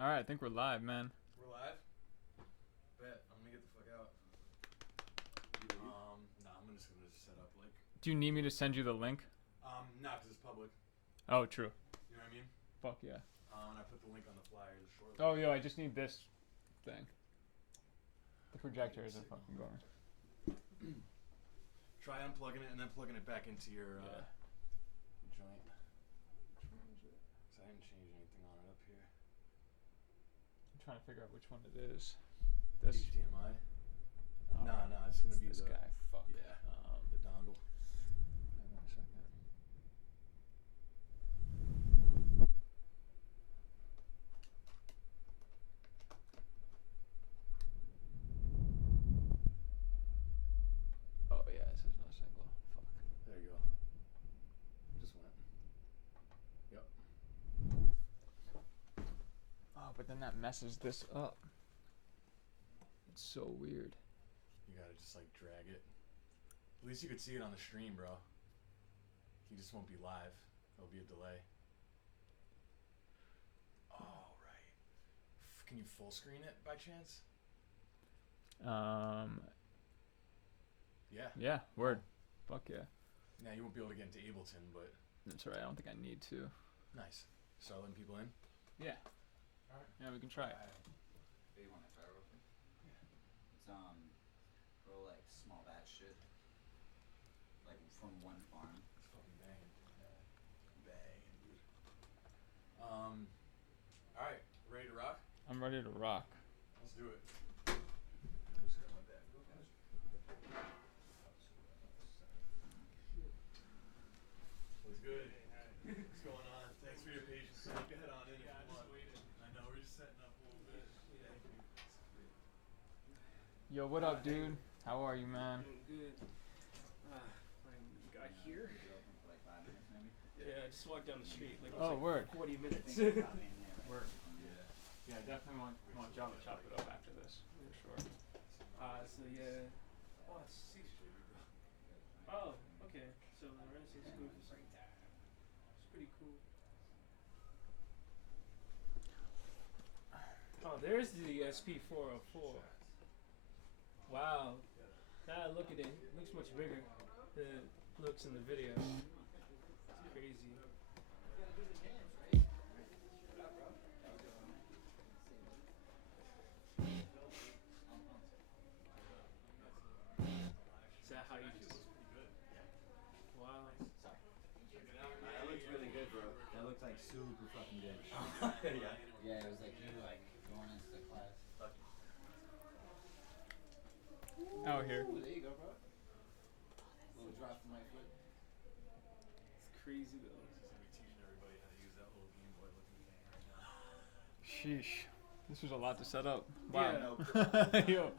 All right, I think we're live, man. We're live? Bet. I'm gonna get the fuck out. Nah, I'm just gonna set up like. Do you need me to send you the link? Nah, cause it's public. Oh, true. You know what I mean? Fuck yeah. And I put the link on the flyer, the short link. Oh, yo, I just need this thing. The projector isn't fucking going. Try unplugging it and then plugging it back into your joint. Cause I haven't changed anything on it up here. I'm trying to figure out which one it is. This HDMI? Oh, Nah, it's gonna be this the guy. Fuck. Yeah. The dongle. Hang on a second. Oh yeah, it says no single. Fuck. There you go. Just went. Yep. Oh, but then that messes this up. It's so weird. You gotta just like drag it. At least you could see it on the stream, bro. You just won't be live. There'll be a delay. Oh, right. Can you full screen it by chance? Yeah. Yeah, word. Fuck yeah. Now you won't be able to get into Ableton, but That's alright, I don't think I need to. nice. Start letting people in. Yeah. Alright. Yeah, we can try it. Do you want to try real quick? It's real like small batch shit. Like from one farm. It's fucking banging. Banging, dude. Alright, ready to rock? I'm ready to rock. Let's do it. I'm just gonna let that go, guys. What's good? What's going on? Thanks for your patience. You can head on in if you want. I know, we're just setting up a little bit. Thank you. Yo, what up, dude? How are you, man? Doing good. I got here. You're open for like 5 minutes maybe. Yeah, I just walked down the street. Like, it Oh, was word. like 40 minutes. Word. Yeah, definitely want Java to chop it up after this, for sure. So yeah. Oh, it's 6th Street. Oh, okay. So the Renaissance School is pretty cool. Oh, there's the SP404. Wow. Now look at it. It looks much bigger than it looks in the video. It's crazy. Is that how you just... Wow. That looks really good, bro. That looks like super fucking good. Yeah. Yeah, it was like you like going into the class. Out here. Ooh, there you go, bro. Little drop from Lightfoot. It's crazy though. He's gonna be teaching everybody how to use that little Game Boy looking thing right now. Sheesh. This was a lot to set up. Yeah. Wow. Yo,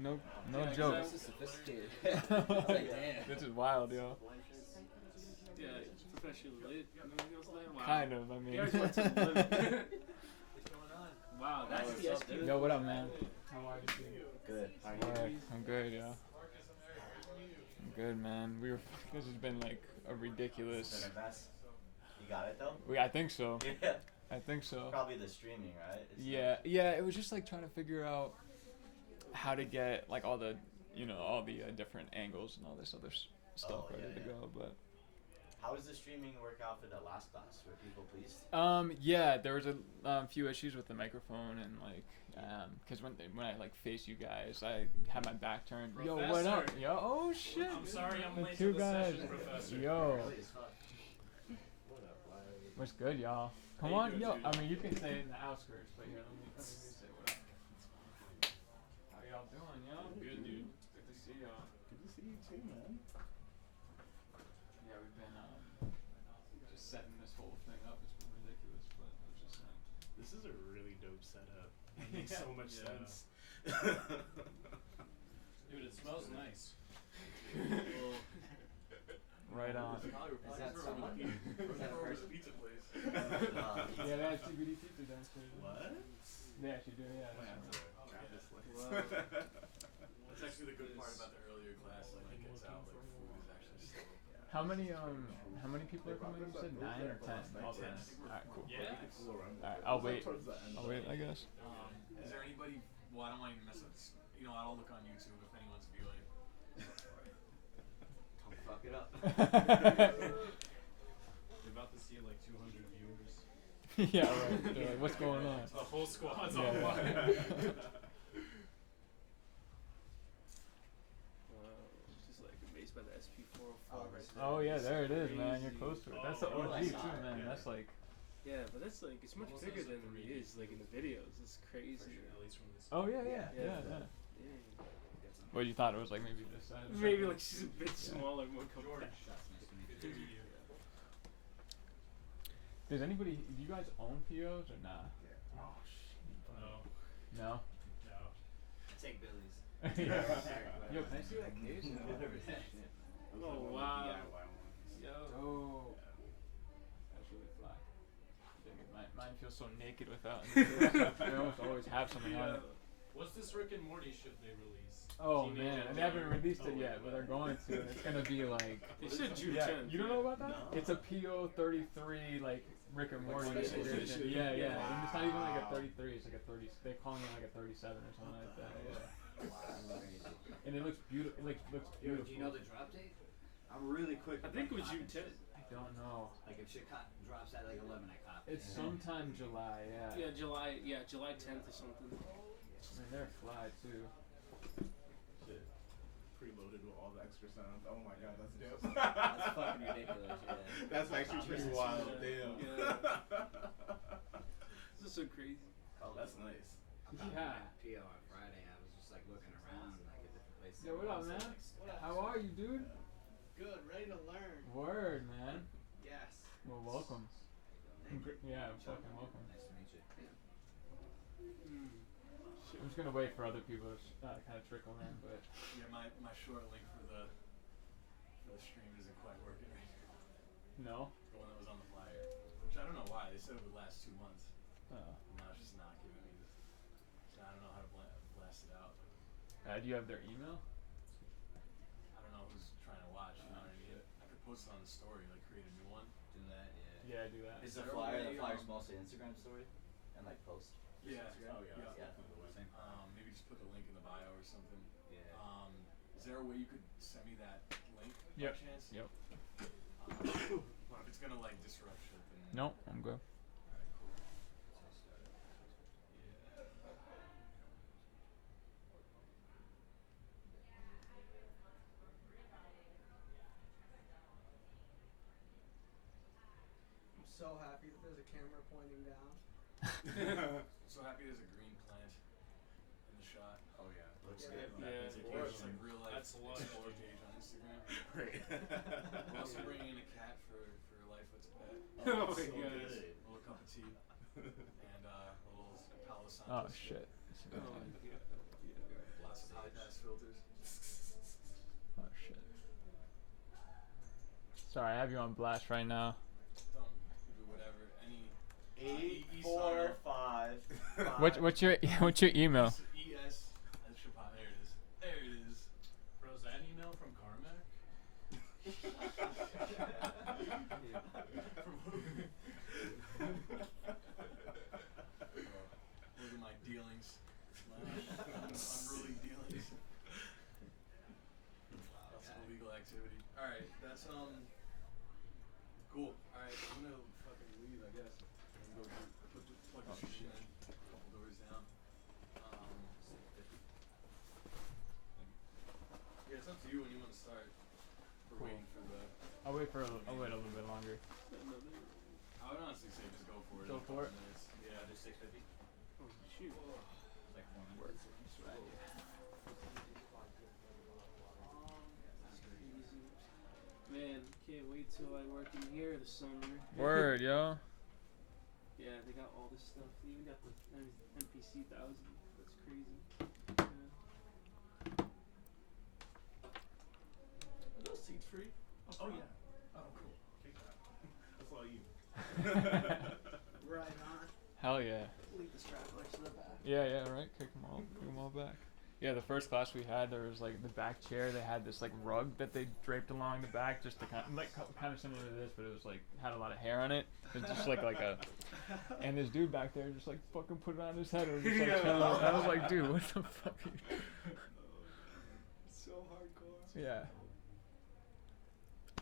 no Dude, joke. This is sophisticated. It's like, damn. This is wild, yo. Yeah, professionally lit. You know what I'm saying? Wow. Kind of, I mean. Gary's went to the limit. What's going on? Wow, that's what's the up, SP. dude? Yo, what up, man? How are you? Good. Alright, I'm good, yo. I'm good, man. This has been like a ridiculous. Been a mess. You got it though? I think so. Yeah. I think so. Probably the streaming, right? It's Yeah. It was just like trying to figure out how to get like all the, all the different angles and all this other stuff Oh, ready yeah, to yeah. go. But How does the streaming work out for the last class? Were people pleased? yeah, there was a few issues with the microphone and like, cause when I like face you guys, I had my back turned. Yo, what up? Professor. Yo, oh shit. I'm sorry I'm The late two to the guys. session, Professor. Yo, Early as fuck. what's good, y'all? Come How on, you yo. doing, dude? I mean, you can say it in the outskirts, but here, let me say what up. How y'all doing, yo? Good, dude. Good to see y'all. Good to see you too, man. Yeah, we've been just setting this whole thing up. It's been ridiculous, but it's just like. This is a really dope setup. It makes so much Yeah. sense. Dude, it smells nice. Right on. Is that someone? Is that a person? Pizza place. Yeah, they have CBD pizza downstairs. What? They actually do, yeah. Might have so. to grab this place. Wow. That's actually the good part about the earlier class. Like it gets out, like food is actually still How many people are coming? You said 9 or 10? All 10. Alright, cool. Yeah. Alright, I'll wait. I'll wait, I guess. Is there anybody? Well, I don't want to mess up. You know, I'll look on YouTube if anyone's viewing. Don't fuck it up. They're about to see like 200 viewers. Yeah, right. They're like, what's going on? The whole squad's Yeah, online. Just like amazed by the SP404. Oh yeah, there it is, man. You're close to it. That's the Oh, OG I too, saw it, man. yeah. That's like. Yeah, but that's like it's much Almost bigger has a than it 3D. is like in the videos. It's crazy. For sure, at least from this. Oh yeah, yeah, Yeah. yeah. Yeah. Well, you thought it was like maybe this size? Maybe like she's a bit Yeah. smaller, more George. compact. That's nice to meet you. Does anybody? Do you guys own POs or nah? Yeah. Oh shit. No. No. No. Take Billy's. Yeah. Yo, can I see that case? Oh wow. DIY one. Yo. Oh. That's really fly. Mine feels so naked without. I almost always have something on it. What's this Rick and Morty shit they release? Oh Teenage man, Mutant they haven't Ninja released it Turtles. yet, but they're going to. And it's gonna be like. They said June Yeah, 10th. you don't know about that? No. It's a PO-33 like Rick and Morty special edition. edition? Yeah, yeah. Wow. And it's not even like a 33. It's like a 30. They're calling it like a 37 or something like that. Yeah. And it looks beautiful. It looks Yo, beautiful. do you know the drop date? I'm really quick. I with think it my was June copping 10th. shit. I don't know. Like if shit drops at like 11, I cop. It's sometime July. Yeah. Yeah, July 10th or something. I mean, they're fly too. Shit. Preloaded with all the extra sounds. Oh my god, that's dope. That's fucking ridiculous. Yeah. That's actually pretty wild. Damn. Yeah. This is so crazy. Oh, that's nice. Yeah. PO on Friday. I was just like looking around like at different places. Yo, what up, man? How are you, dude? Good, ready to learn. Word, man. Yes. Well, welcome. Yeah, fucking welcome. Nice to meet you. Mm. I'm just gonna wait for other people to kind of trickle in, but Yeah, my short link for the stream isn't quite working right now. no. The one that was on the flyer, which I don't know why. They said it would last 2 months. Uh, Now it's just not giving me this. So I don't know how to blast it out. do you have their email? I don't know who's trying to watch. You know what I mean? I could post it on the story, like create a new one. Do that, yeah. Yeah, do that. Is the There flyer way, the flyer's mostly Instagram story and like post? Just Yeah. Instagram? Oh, yeah. Yeah. Definitely the way. Same. Maybe just put the link in the bio or something. Yeah. Is there a way you could send me that link Yep. by chance? Yep. If it's gonna like disrupt shit, then. No, I'm good. Alright, cool. I'm so happy that there's a camera pointing down. So happy there's a green plant in the shot. Oh yeah. Looks Yeah. good. Yeah. It's like real life That's lush. explore page on Instagram. Right. We're also bringing in a cat for Lightfoot's pet. Oh So my God. good. A little cup of tea and a little Palo Santo. Oh shit. Oh my god. Lots of high pass filters. Oh shit. Sorry, I have you on blast right now. Don't do whatever. Any 845. What's your email? ES. That should pop. There it is. There it is. Bro, is that an email from Carmack? Look at my dealings. My unruly dealings. That's an illegal activity. Alright, that's cool. Alright, I'm gonna fucking leave, I guess. I'm gonna go plug the shit in. Couple doors down. Yeah, it's up to you when you wanna start. We're Cool. waiting for the I'll wait a little bit longer. I would honestly say just go for it. Go in a for couple it. minutes. Yeah, Just 650? Oh shoot. It's like 4 minutes. Easy. Man, can't wait till I work in here this summer. Word, yo. Yeah, they got all this stuff. They even got the MPC 1000. That's crazy. Yeah. Are those seats free? Oh yeah. Oh cool. Take that. That's all you. Right on. Hell yeah. Leave the strap legs to the back. Yeah, right. Kick them all back. Yeah, the first class we had, there was like the back chair. They had this like rug that they draped along the back, just to kind of similar to this, but it was like had a lot of hair on it. It was just like a, and this dude back there just like fucking put it on his head and was just like chilling. I was like, dude, what the fuck? Are you doing? So hardcore. Yeah.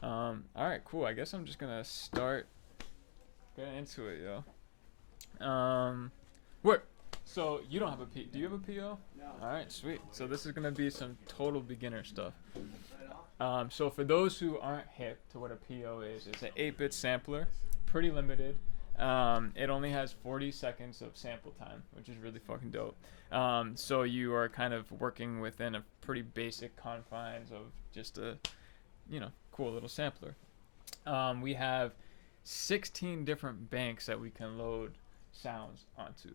All right, cool. I guess I'm just gonna start getting into it, yo. What? So you don't have a P? Do you have a PO? No. All right, sweet. So this is gonna be some total beginner stuff. So for those who aren't hip to what a PO is, it's an 8-bit sampler, pretty limited. It only has 40 seconds of sample time, which is really fucking dope. So you are kind of working within a pretty basic confines of just a, cool little sampler. We have 16 different banks that we can load sounds onto.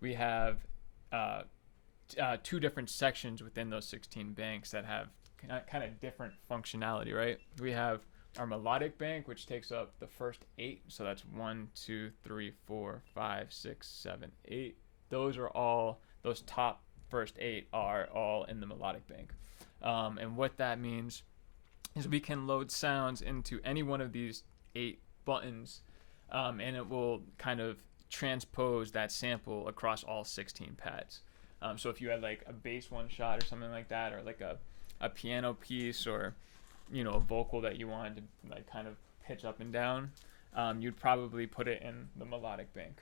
We have 2 different sections within those 16 banks that have kind of different functionality, right? We have our melodic bank, which takes up the first 8. So that's 1, 2, 3, 4, 5, 6, 7, 8. Those top first 8 are all in the melodic bank. And what that means is we can load sounds into any one of these 8 buttons, and it will kind of transpose that sample across all 16 pads. So if you had like a bass one shot or something like that, or like a piano piece, or a vocal that you wanted to like kind of pitch up and down, you'd probably put it in the melodic bank,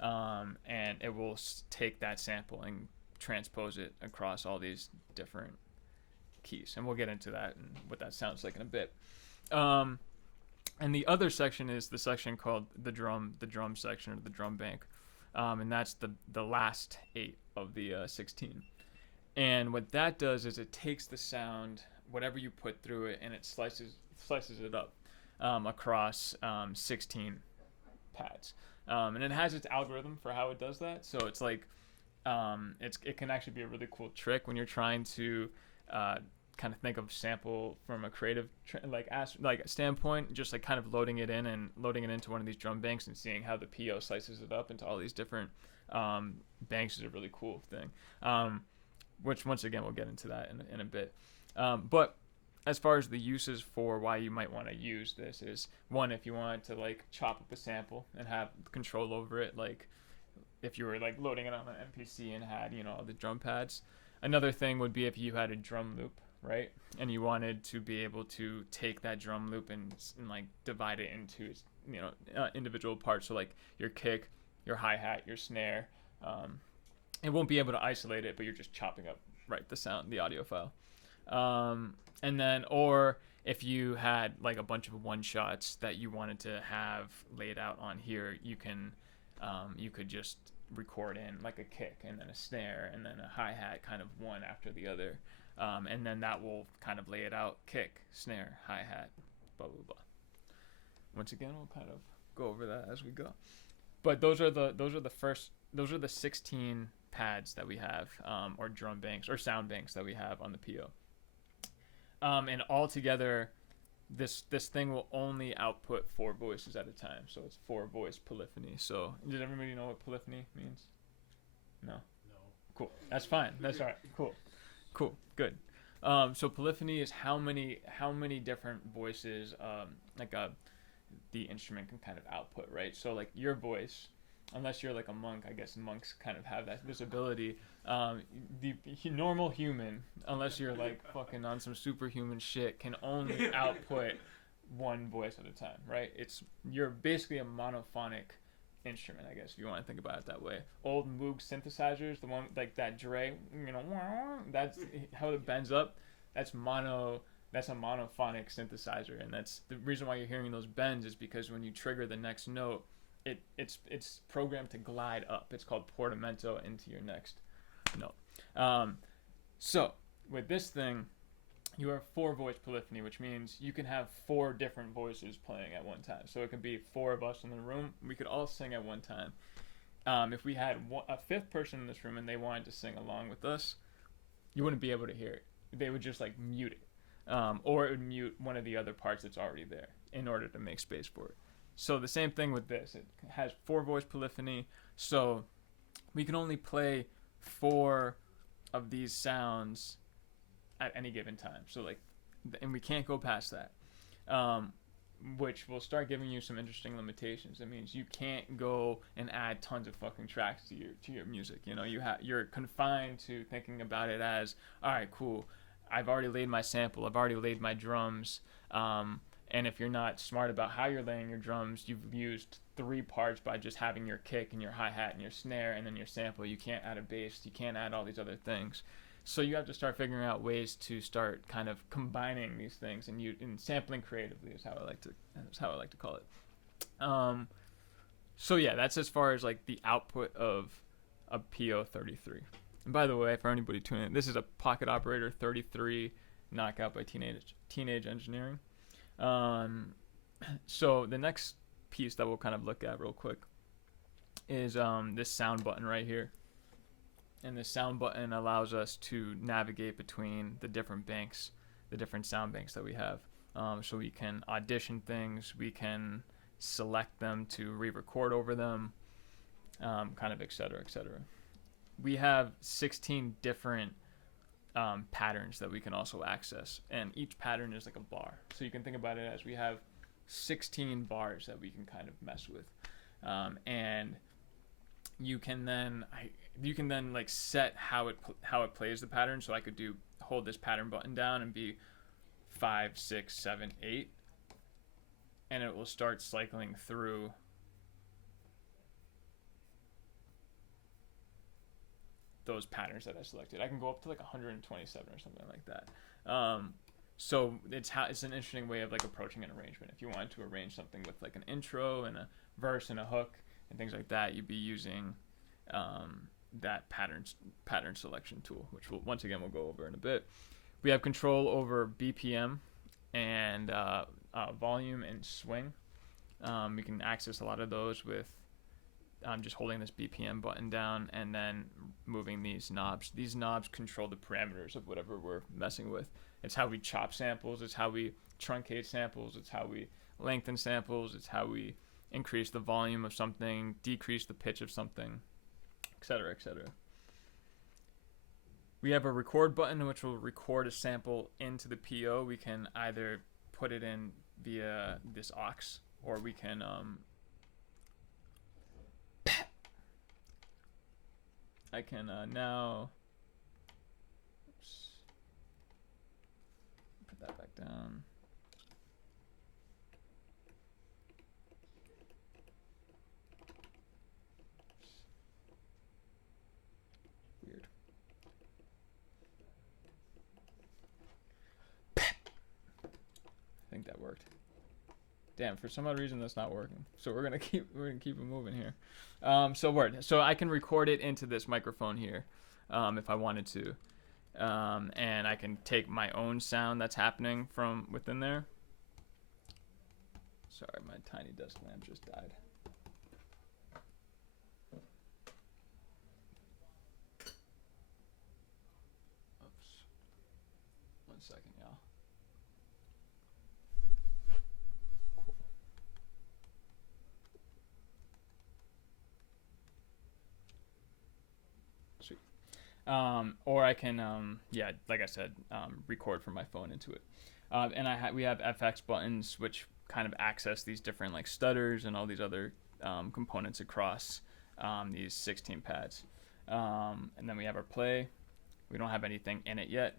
and it will take that sample and transpose it across all these different keys, and we'll get into that and what that sounds like in a bit. And the other section is the section called the drum section, or the drum bank, and that's the last 8 of the 16. And what that does is it takes the sound, whatever you put through it, and it slices it up across 16 pads. And it has its algorithm for how it does that. So it's like it can actually be a really cool trick when you're trying to kind of think of sample from a creative standpoint, just like kind of loading it into one of these drum banks and seeing how the PO slices it up into all these different banks is a really cool thing. Which once again we'll get into that in a bit. But as far as the uses for why you might want to use this is, one, if you wanted to like chop up a sample and have control over it, like if you were like loading it on an MPC and had all the drum pads. Another thing would be if you had a drum loop, right? And you wanted to be able to take that drum loop and like divide it into individual parts. So like your kick, your hi-hat, your snare. It won't be able to isolate it, but you're just chopping up the audio file. And then, or if you had like a bunch of one shots that you wanted to have laid out on here, you could just record in like a kick and then a snare and then a hi-hat, kind of one after the other. And then that will kind of lay it out: kick, snare, hi-hat, blah, blah, blah. Once again, we'll kind of go over that as we go. But those are the 16 pads that we have, or drum banks or sound banks that we have on the PO. And altogether, this thing will only output 4 voices at a time. So it's 4-voice polyphony. So does everybody know what polyphony means? No? No. Cool. That's fine. That's all right. Cool. Good. So polyphony is how many different voices the instrument can kind of output, right? So like your voice, unless you're like a monk, I guess monks kind of have this ability. The normal human, unless you're like fucking on some superhuman shit, can only output 1 voice at a time, right? You're basically a monophonic instrument, I guess, if you want to think about it that way. Old Moog synthesizers, the one like that Dre, that's how it bends up. That's a monophonic synthesizer, and that's the reason why you're hearing those bends, is because when you trigger the next note, it's programmed to glide up. It's called portamento into your next note. So with this thing, you have 4-voice polyphony, which means you can have 4 different voices playing at one time. So it could be 4 of us in the room. We could all sing at one time. If we had a 5th person in this room and they wanted to sing along with us, you wouldn't be able to hear it. They would just like mute it, or it would mute one of the other parts that's already there in order to make space for it. So the same thing with this. It has 4-voice polyphony, so we can only play 4 of these sounds at any given time. So like, and we can't go past that. Which will start giving you some interesting limitations. It means you can't go and add tons of fucking tracks to your music. You know, you're confined to thinking about it as, all right, cool. I've already laid my sample. I've already laid my drums. And if you're not smart about how you're laying your drums, you've used 3 parts by just having your kick and your hi-hat and your snare and then your sample. You can't add a bass. You can't add all these other things. So you have to start figuring out ways to start kind of combining these things and sampling creatively is how I like to call it. So yeah, that's as far as like the output of a PO-33. And by the way, for anybody tuning in, this is a Pocket Operator 33 knockout by Teenage Engineering. So the next piece that we'll kind of look at real quick is this sound button right here. And the sound button allows us to navigate between the different banks, the different sound banks that we have. So we can audition things, we can select them to re-record over them, kind of et cetera, et cetera. We have 16 different patterns that we can also access, and each pattern is like a bar. So you can think about it as we have 16 bars that we can kind of mess with, and you can then like set how it plays the pattern. So I could hold this pattern button down and be 5, 6, 7, 8, and it will start cycling through those patterns that I selected. I can go up to like 127 or something like that. So it's an interesting way of like approaching an arrangement. If you wanted to arrange something with like an intro and a verse and a hook and things like that, you'd be using that pattern selection tool, which we'll go over in a bit. We have control over BPM and volume and swing. We can access a lot of those with just holding this BPM button down and then moving these knobs. These knobs control the parameters of whatever we're messing with. It's how we chop samples. It's how we truncate samples. It's how we lengthen samples. It's how we increase the volume of something, decrease the pitch of something, etc., etc. We have a record button which will record a sample into the PO. We can either put it in via this aux, or we can I can now put that back down. Weird. I think that worked. Damn, for some odd reason that's not working. So we're gonna keep it moving here. So I can record it into this microphone here, if I wanted to, and I can take my own sound that's happening from within there. Sorry, my tiny desk lamp just died. Oops. 1 second, y'all. Or I can, like I said, record from my phone into it. And we have FX buttons, which kind of access these different like stutters and all these other components across these 16 pads. And then we have our play. We don't have anything in it yet.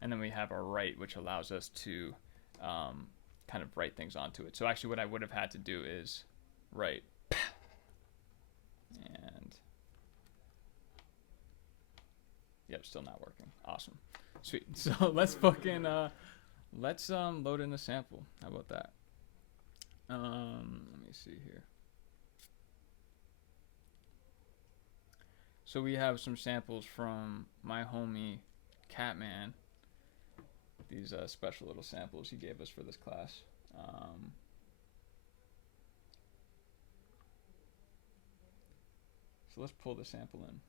And then we have our write, which allows us to kind of write things onto it. So actually what I would have had to do is write. And yep, still not working. Awesome. Sweet. So let's fucking load in a sample. How about that? Let me see here. So we have some samples from my homie Catman. These special little samples he gave us for this class. So let's pull the sample in.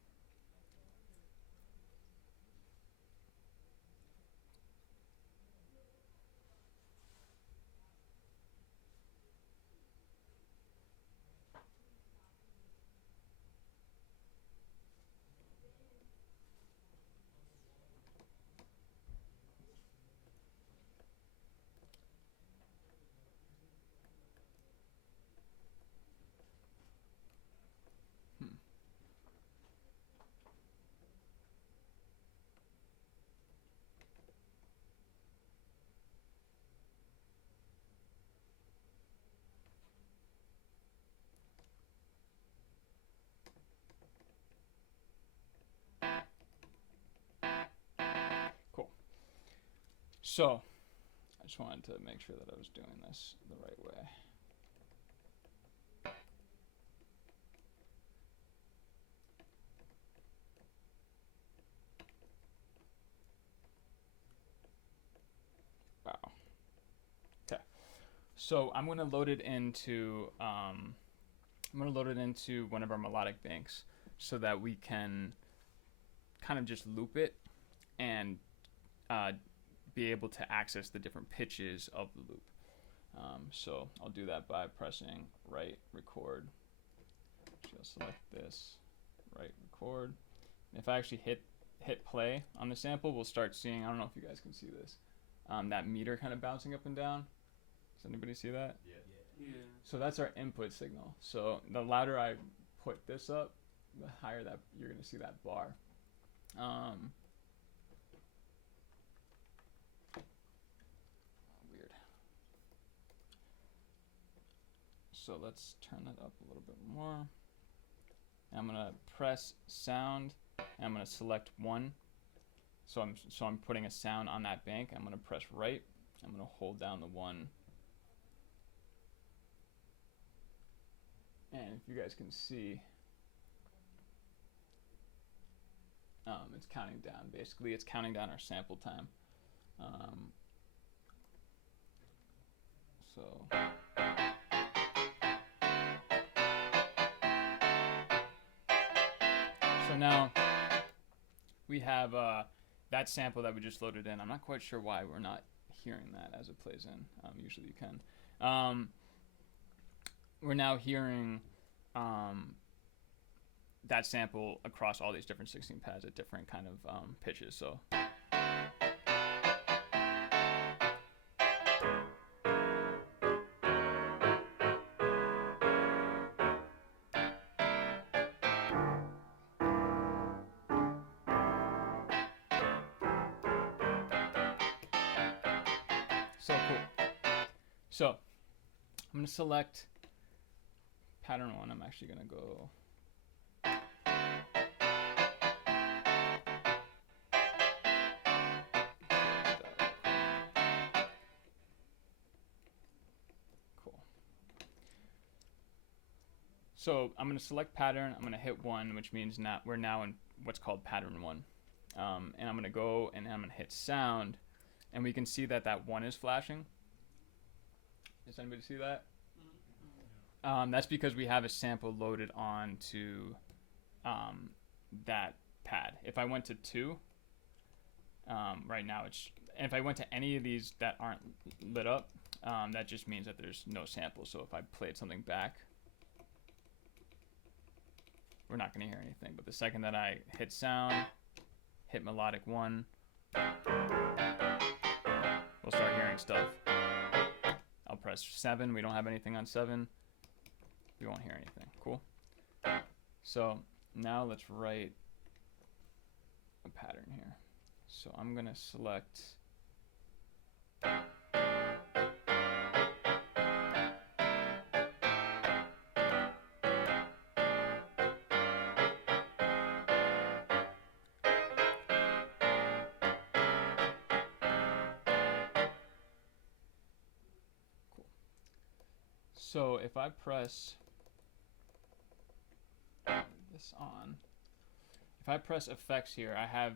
So I just wanted to make sure that I was doing this the right way. Wow. Okay. So I'm gonna load it into one of our melodic banks so that we can kind of just loop it and be able to access the different pitches of the loop. So I'll do that by pressing right record. So I'll select this, right record. And if I actually hit play on the sample, we'll start seeing, I don't know if you guys can see this, that meter kind of bouncing up and down. Does anybody see that? Yeah. So that's our input signal. So the louder I put this up, the higher that you're gonna see that bar. Weird. So let's turn that up a little bit more. And I'm gonna press sound, and I'm gonna select 1. So I'm putting a sound on that bank. I'm gonna press right. I'm gonna hold down the 1. And if you guys can see, it's counting down. Basically, it's counting down our sample time. So now we have that sample that we just loaded in. I'm not quite sure why we're not hearing that as it plays in. Usually you can. We're now hearing that sample across all these different 16 pads at different kind of pitches. So cool. So I'm going to select pattern 1. I'm actually going to go cool. So I'm going to select pattern. I'm going to hit 1, which means we're now in what's called pattern 1. And I'm going to go and I'm going to hit sound, and we can see that 1 is flashing. Does anybody see that? That's because we have a sample loaded onto that pad. If I went to 2, right now and if I went to any of these that aren't lit up, that just means that there's no sample. So if I played something back, we're not going to hear anything. But the second that I hit sound, hit melodic 1, we'll start hearing stuff. I'll press 7. We don't have anything on 7. We won't hear anything. Cool. So now let's write a pattern here. So I'm going to select So if I press this on, if I press effects here, I have,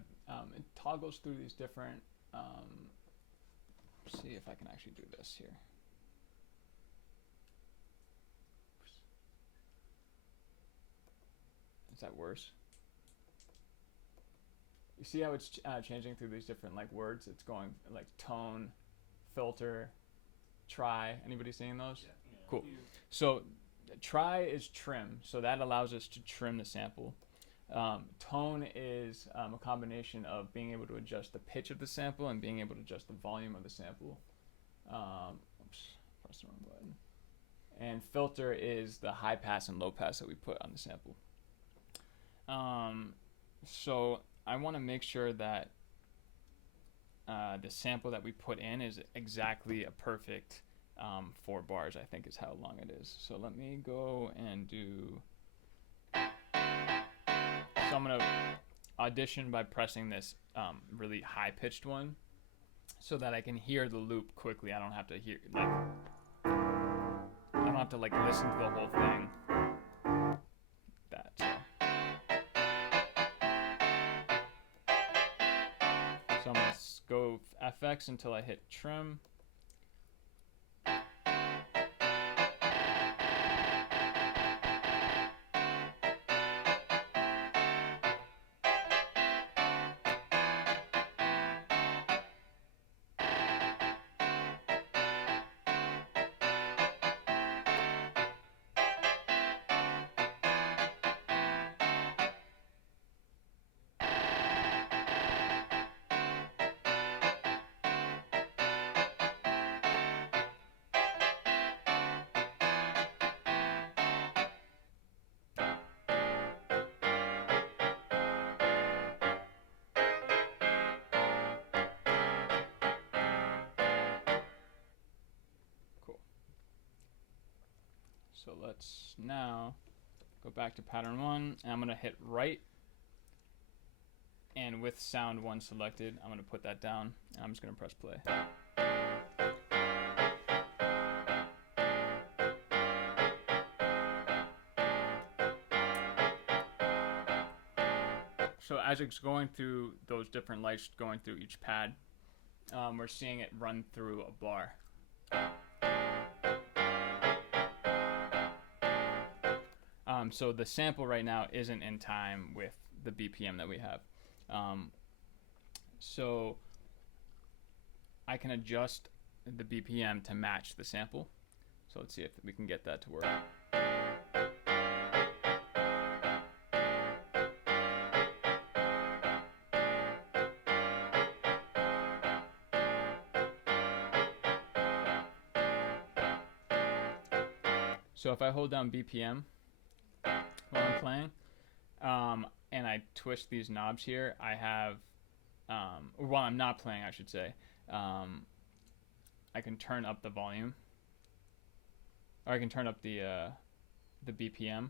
it toggles through these different, see if I can actually do this here. Is that worse? You see how it's changing through these different like words? It's going like tone, filter, try. Anybody seeing those? Yeah. Cool. So try is trim, so that allows us to trim the sample. Tone is a combination of being able to adjust the pitch of the sample and being able to adjust the volume of the sample. Oops, pressed the wrong button. And filter is the high pass and low pass that we put on the sample. So I want to make sure that the sample that we put in is exactly a perfect 4 bars, I think is how long it is. So let me go and do, so I'm going to audition by pressing this really high pitched one. so that I can hear the loop quickly. I don't have to hear like I don't have to like listen to the whole thing. That so I'm gonna go FX until I hit trim. So let's now go back to pattern 1, and I'm going to hit right, and with sound 1 selected, I'm going to put that down, and I'm just going to press play. So as it's going through those different lights going through each pad, we're seeing it run through a bar. So the sample right now isn't in time with the BPM that we have. So I can adjust the BPM to match the sample. So let's see if we can get that to work. So if I hold down BPM while I'm playing, and I twist these knobs here, I have, or while I'm not playing, I should say, I can turn up the volume, or I can turn up the BPM,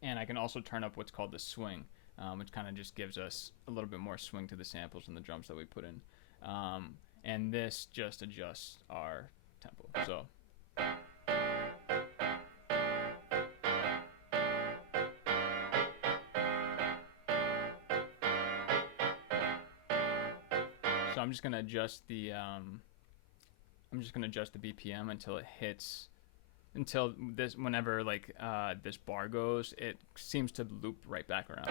and I can also turn up what's called the swing, which kind of just gives us a little bit more swing to the samples and the drums that we put in, and this just adjusts our tempo. So. So I'm just gonna adjust the BPM until it hits, until this, whenever like this bar goes, it seems to loop right back around.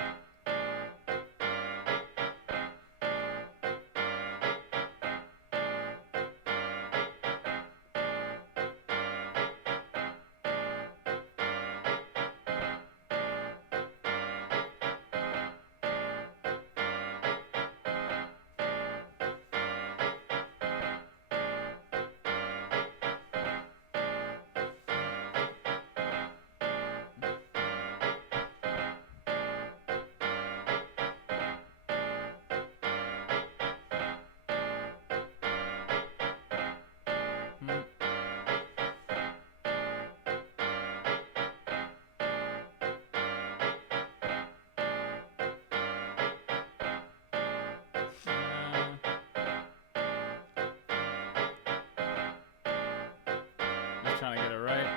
Just trying to get it right.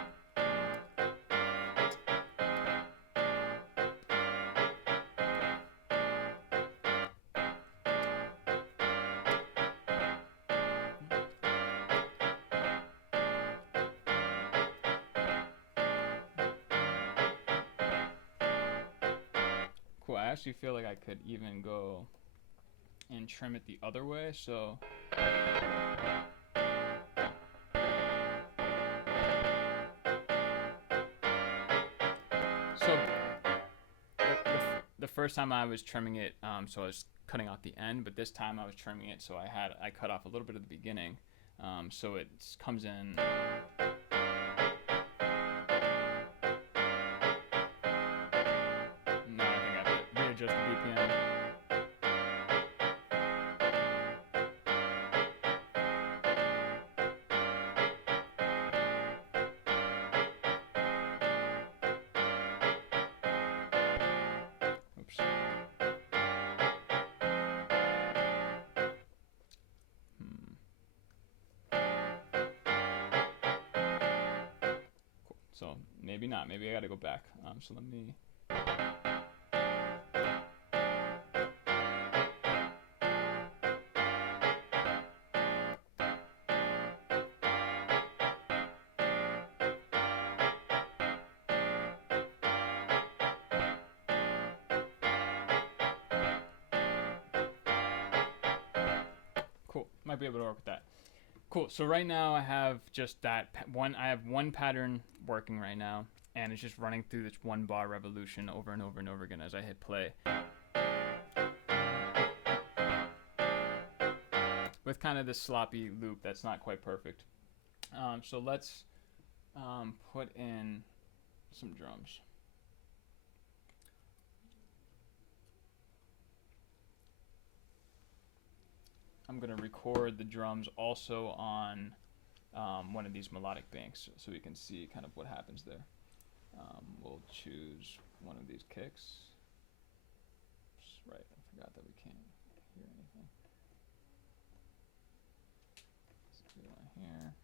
Cool, I actually feel like I could even go and trim it the other way, so the first time I was trimming it, so I was cutting off the end, but this time I was trimming it, so I cut off a little bit of the beginning, so it comes in. No, I think I have to readjust the BPM. Oops. maybe not. Maybe I gotta go back. So let me. Cool. Might be able to work with that. Cool. So right now I have just that one. I have one pattern working right now, and it's just running through this one bar revolution over and over and over again as I hit play. With kind of this sloppy loop that's not quite perfect. So let's put in some drums. I'm going to record the drums also on one of these melodic banks so we can see kind of what happens there. We'll choose one of these kicks. Right, I forgot that we can't hear anything. Let's do one here.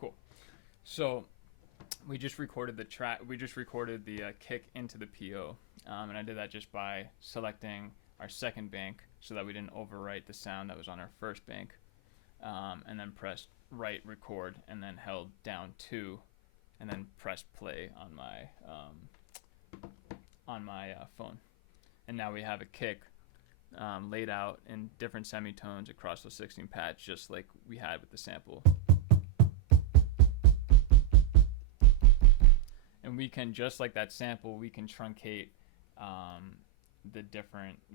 Cool. So we just recorded the track. We just recorded the kick into the PO, and I did that just by selecting our second bank so that we didn't overwrite the sound that was on our first bank, and then pressed right record, and then held down 2, and then pressed play on my phone. And now we have a kick laid out in different semitones across those 16 pads, just like we had with the sample. And we can, just like that sample, we can truncate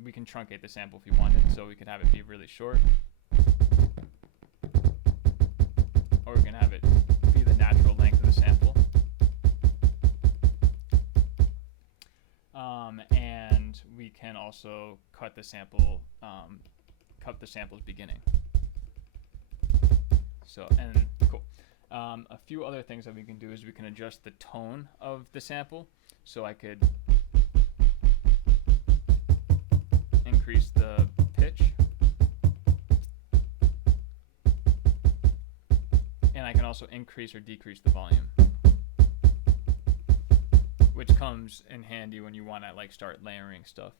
we can truncate the sample if we wanted, so we could have it be really short, or we can have it be the natural length of the sample. And we can also cut the sample, cut the sample's beginning. So, and cool. A few other things that we can do is we can adjust the tone of the sample. So I could increase the pitch, and I can also increase or decrease the volume, which comes in handy when you want to like start layering stuff.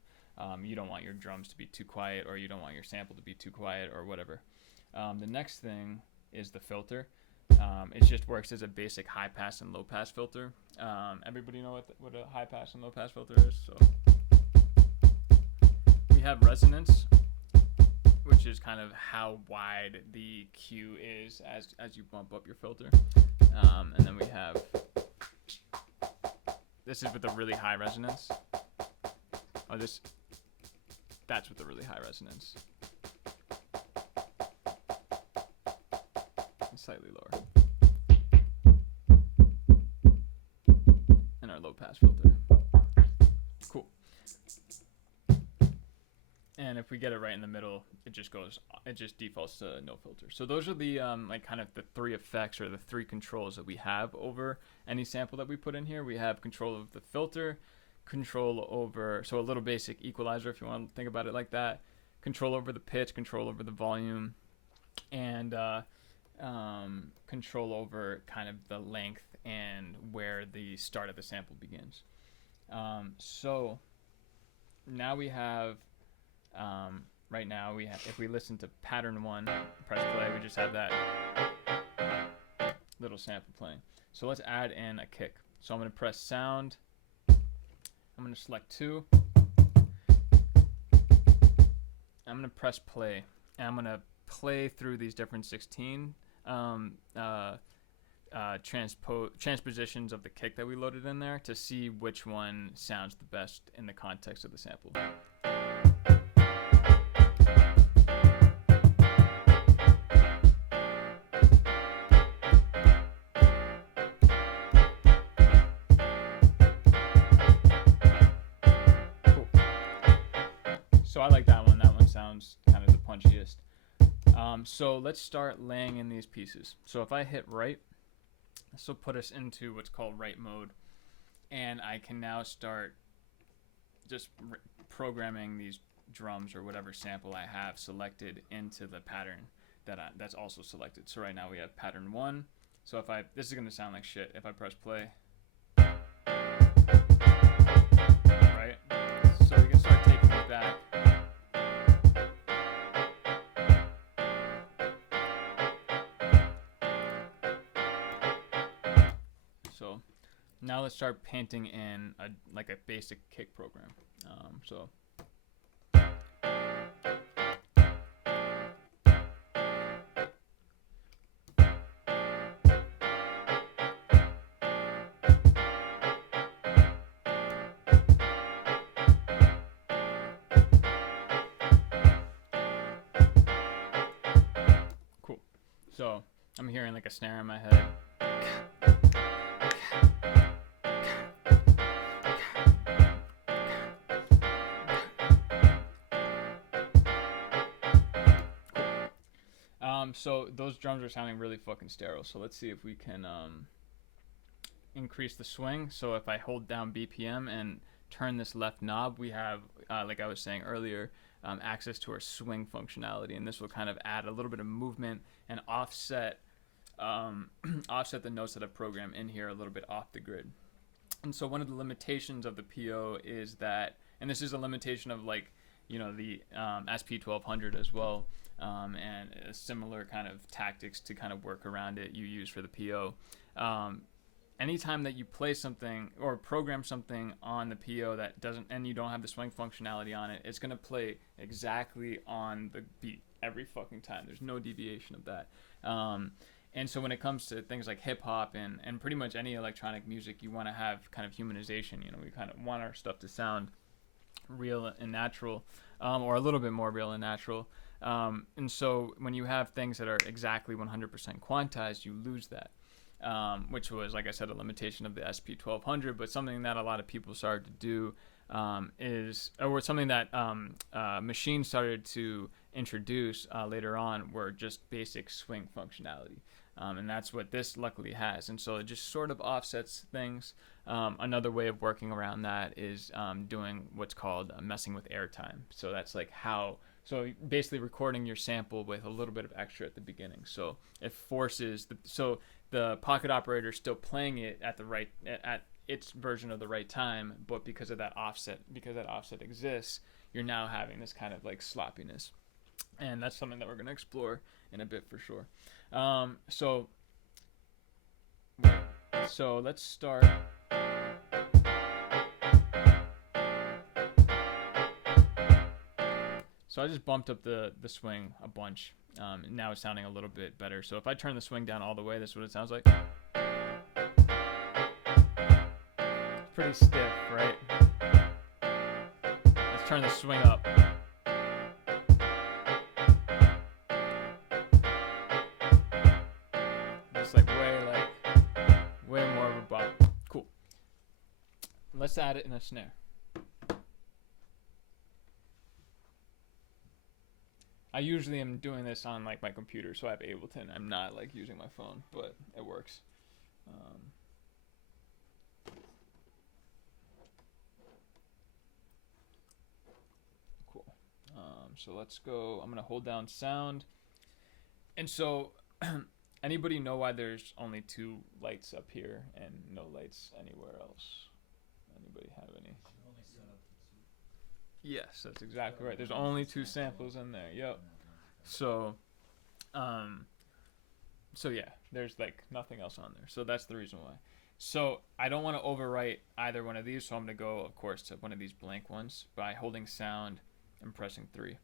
You don't want your drums to be too quiet, or you don't want your sample to be too quiet, or whatever. The next thing is the filter. It just works as a basic high pass and low pass filter. Everybody know what a high pass and low pass filter is? So we have resonance, which is kind of how wide the Q is as you bump up your filter. And then we have, this is with a really high resonance. Oh, that's with a really high resonance. And slightly lower. And our low pass filter. Cool. And if we get it right in the middle, it just defaults to no filter. So those are the like kind of the 3 effects, or the 3 controls that we have over any sample that we put in here. We have control of the filter, control over, so a little basic equalizer if you want to think about it like that, control over the pitch, control over the volume, and control over kind of the length and where the start of the sample begins. So now we have, right now we have, if we listen to pattern 1, press play, we just have that little sample playing. So let's add in a kick. So I'm going to press sound. I'm going to select 2. I'm going to press play, and I'm going to play through these different 16 transpositions of the kick that we loaded in there to see which one sounds the best in the context of the sample. So I like that one. That one sounds kind of the punchiest. So let's start laying in these pieces. So if I hit right, this will put us into what's called right mode, and I can now start just programming these drums or whatever sample I have selected into the pattern that's also selected. So right now we have pattern 1. So if this is going to sound like shit if I press play. Right? So we can start taking it back. So now let's start painting in a basic kick program. So cool. So I'm hearing like a snare in my head. So those drums are sounding really fucking sterile. So let's see if we can increase the swing. So if I hold down BPM and turn this left knob, we have, like I was saying earlier, access to our swing functionality, and this will kind of add a little bit of movement and offset the notes that I've programmed in here a little bit off the grid. And so one of the limitations of the PO is that, and this is a limitation of like, you know, the SP1200 as well, and a similar kind of tactics to kind of work around it you use for the PO. Anytime that you play something or program something on the PO that doesn't, and you don't have the swing functionality on it, it's going to play exactly on the beat every fucking time. There's no deviation of that. And so when it comes to things like hip hop and pretty much any electronic music, you want to have kind of humanization. You know, we kind of want our stuff to sound real and natural, or a little bit more real and natural. And so when you have things that are exactly 100% quantized, you lose that. Which was, like I said, a limitation of the SP1200, but something that a lot of people started to do or something that machines started to introduce later on were just basic swing functionality. And that's what this luckily has. And so it just sort of offsets things. Another way of working around that is doing what's called messing with airtime. So that's like so basically recording your sample with a little bit of extra at the beginning. So it forces the pocket operator is still playing it at its version of the right time, but because that offset exists, you're now having this kind of like sloppiness, and that's something that we're going to explore in a bit for sure. So let's start. So I just bumped up the swing a bunch. Now it's sounding a little bit better. So if I turn the swing down all the way, this is what it sounds like. It's pretty stiff, right? Let's turn the swing up. Just like way more of a bop. Cool. Let's add it in a snare. I usually am doing this on like my computer, so I have Ableton. I'm not like using my phone, but it works. Cool. So let's go. I'm gonna hold down sound. And so, anybody know why there's only 2 lights up here and no lights anywhere else? Anybody have any? Yes, that's exactly right. There's only 2 samples in there. Yep. So yeah, there's like nothing else on there. So that's the reason why. So I don't want to overwrite either one of these, so I'm going to go, of course, to one of these blank ones by holding sound and pressing 3.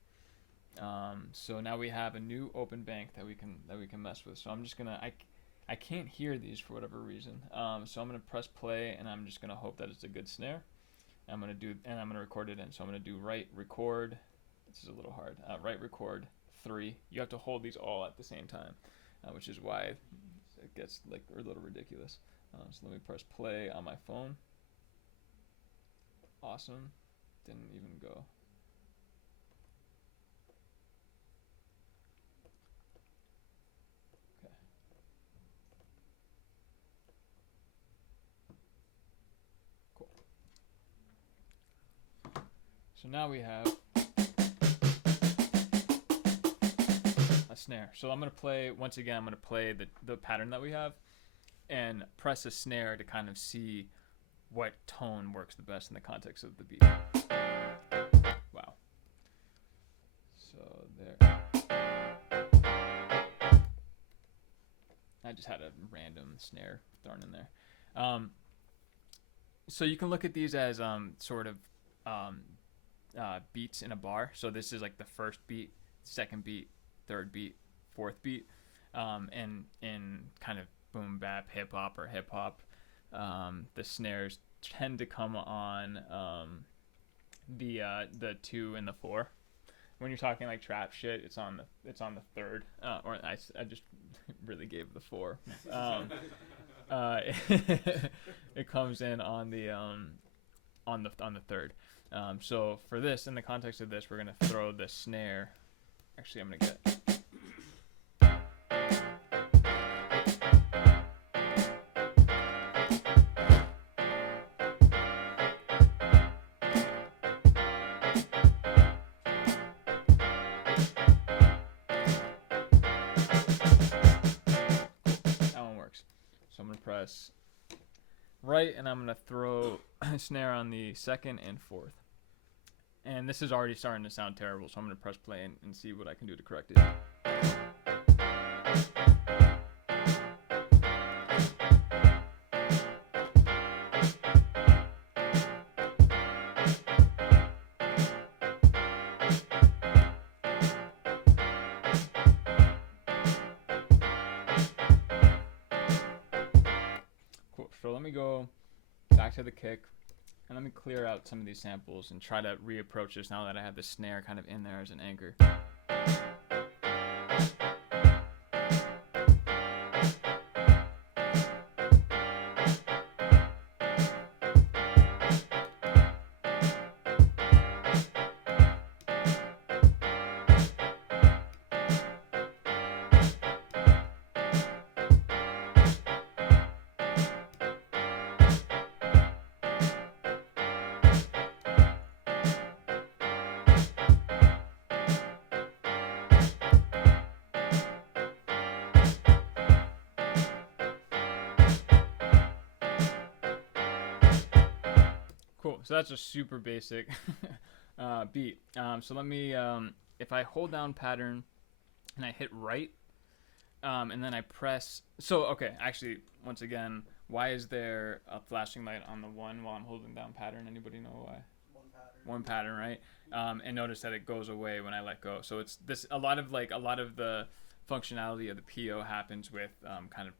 So now we have a new open bank that we can mess with. So I'm just gonna I can't hear these for whatever reason. So I'm gonna press play and I'm just gonna hope that it's a good snare. I'm gonna record it in. So I'm gonna do right record. This is a little hard. Right record 3. You have to hold these all at the same time, which is why it gets like a little ridiculous. So let me press play on my phone. Awesome. Didn't even go. So now we have a snare. So I'm going to play, once again, I'm going to play the pattern that we have and press a snare to kind of see what tone works the best in the context of the beat. Wow. So there. I just had a random snare thrown in there. So you can look at these as sort of beats in a bar. So this is like the first beat, second beat, third beat, fourth beat, and in kind of boom bap hip hop or hip hop, the snares tend to come on the 2 and the 4. When you're talking like trap shit, it's on the third, or I just really gave the 4. It comes in on the third. So for this, in the context of this, we're gonna throw the snare. Actually, I'm gonna get. So I'm going to press right, and I'm going to throw a snare on the second and fourth. And this is already starting to sound terrible, so I'm going to press play and see what I can do to correct it. So let me go back to the kick, and let me clear out some of these samples and try to reapproach this now that I have the snare kind of in there as an anchor. Cool, so that's a super basic beat. So let me, if I hold down pattern and I hit right, and then I press, so okay, actually, once again, why is there a flashing light on the 1 while I'm holding down pattern? Anybody know why? One pattern, right? And notice that it goes away when I let go. So it's this, a lot of the functionality of the PO happens with kind of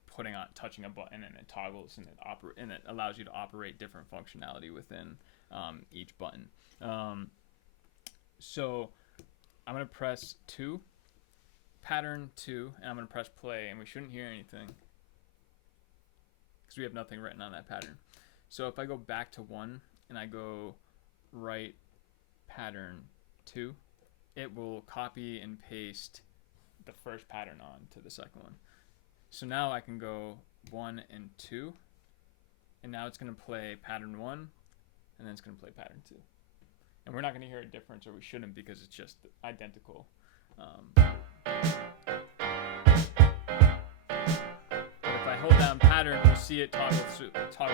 touching a button, and it toggles and it allows you to operate different functionality within each button. So I'm gonna press 2, pattern 2, and I'm gonna press play, and we shouldn't hear anything because we have nothing written on that pattern. So if I go back to 1 and I go right pattern 2, it will copy and paste the first pattern on to the second one. So now I can go 1 and 2, and now it's going to play pattern 1, and then it's going to play pattern 2. And we're not going to hear a difference, or we shouldn't, because it's just identical. But if I hold down pattern, we'll see it toggle through the 2.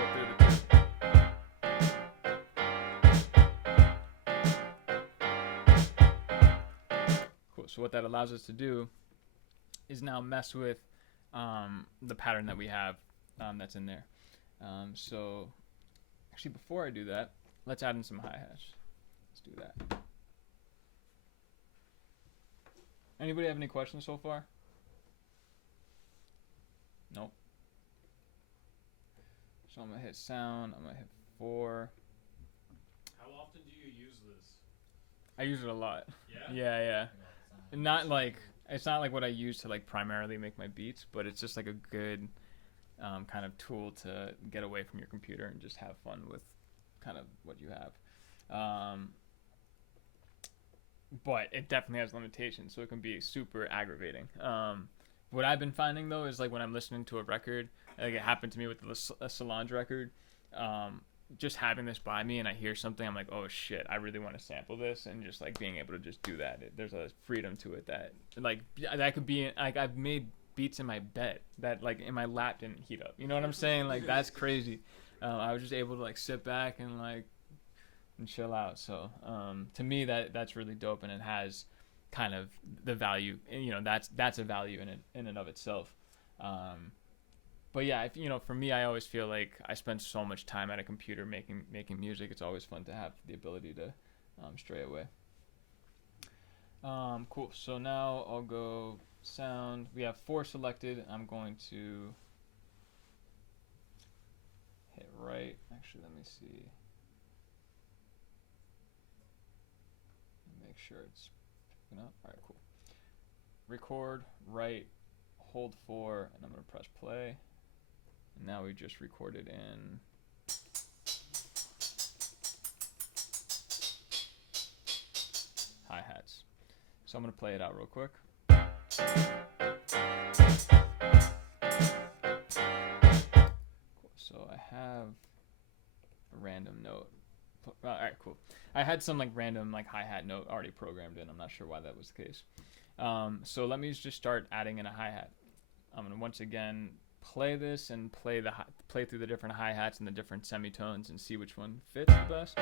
Cool. So what that allows us to do is now mess with the pattern that we have that's in there. So actually, before I do that, let's add in some hi-hats. Let's do that. Anybody have any questions so far? Nope. So I'm gonna hit sound. I'm gonna hit 4. How often do you use this? I use it a lot. Yeah? Yeah. Not like, it's not like what I use to like primarily make my beats, but it's just like a good kind of tool to get away from your computer and just have fun with kind of what you have. But it definitely has limitations, so it can be super aggravating. What I've been finding though is like when I'm listening to a record, like it happened to me with a Solange record, just having this by me and I hear something, I'm like, oh shit, I really want to sample this, and just like being able to just do that. There's a freedom to it that like that could be like I've made beats in my bed that like in my lap didn't heat up. You know what I'm saying? Like that's crazy. I was just able to like sit back and like and chill out. So to me that's really dope, and it has kind of the value. And, you know, that's a value in and of itself. But yeah, if, you know, for me, I always feel like I spend so much time at a computer making music. It's always fun to have the ability to stray away. Cool. So now I'll go sound. We have 4 selected. I'm going to hit right. Actually, let me see. Make sure it's picking up. All right, cool. Record, right, hold 4, and I'm going to press play. And now we just recorded in hi-hats. So I'm going to play it out real quick. Cool. So I have a random note. All right, cool. I had some like random like hi-hat note already programmed in. I'm not sure why that was the case. So let me just start adding in a hi-hat. I'm going to once again play this and play through the different hi-hats and the different semitones and see which one fits the best.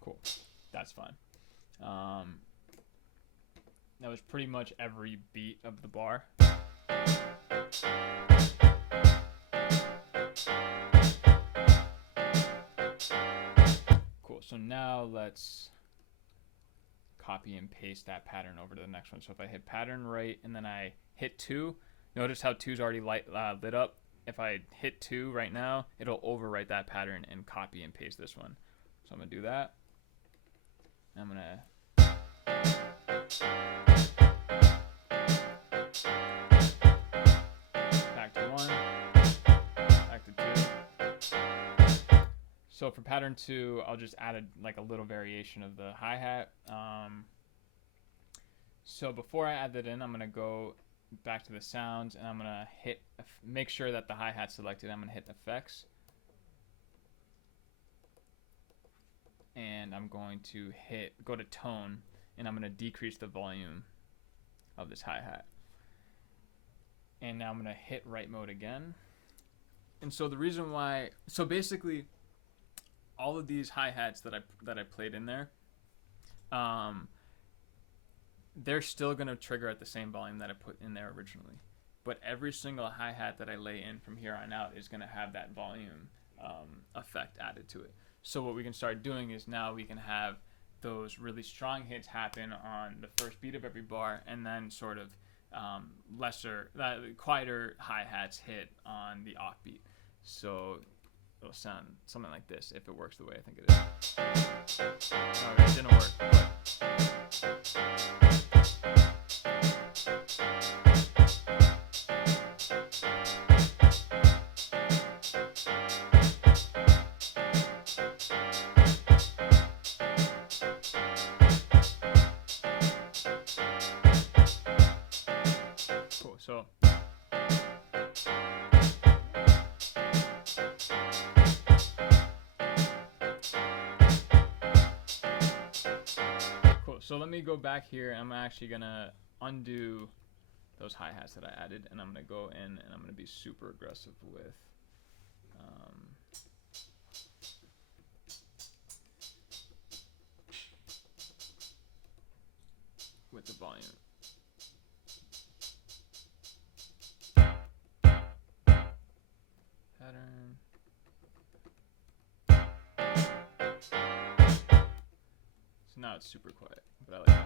Cool, that's fine. That was pretty much every beat of the bar. Cool, so now let's copy and paste that pattern over to the next one. So if I hit pattern right and then I hit 2, notice how 2's already lit up. If I hit 2 right now, it'll overwrite that pattern and copy and paste this one. So I'm gonna do that. I'm gonna back to 1, back to 2. So for pattern 2, I'll just add like a little variation of the hi-hat. So before I add that in, I'm gonna go back to the sounds and I'm gonna make sure that the hi-hat's selected. I'm gonna hit effects. And I'm going to go to tone, and I'm going to decrease the volume of this hi-hat. And now I'm going to hit right mode again. And so the reason why, so basically all of these hi-hats that I played in there, they're still going to trigger at the same volume that I put in there originally. But every single hi-hat that I lay in from here on out is going to have that volume effect added to it. So what we can start doing is now we can have those really strong hits happen on the first beat of every bar, and then sort of quieter hi-hats hit on the offbeat. So it'll sound something like this if it works the way I think it is. No, it didn't work. Cool. So So let me go back here. I'm actually gonna undo those hi-hats that I added, and I'm gonna go in and I'm gonna be super aggressive with the volume. Pattern. So now it's super quiet, but I like that.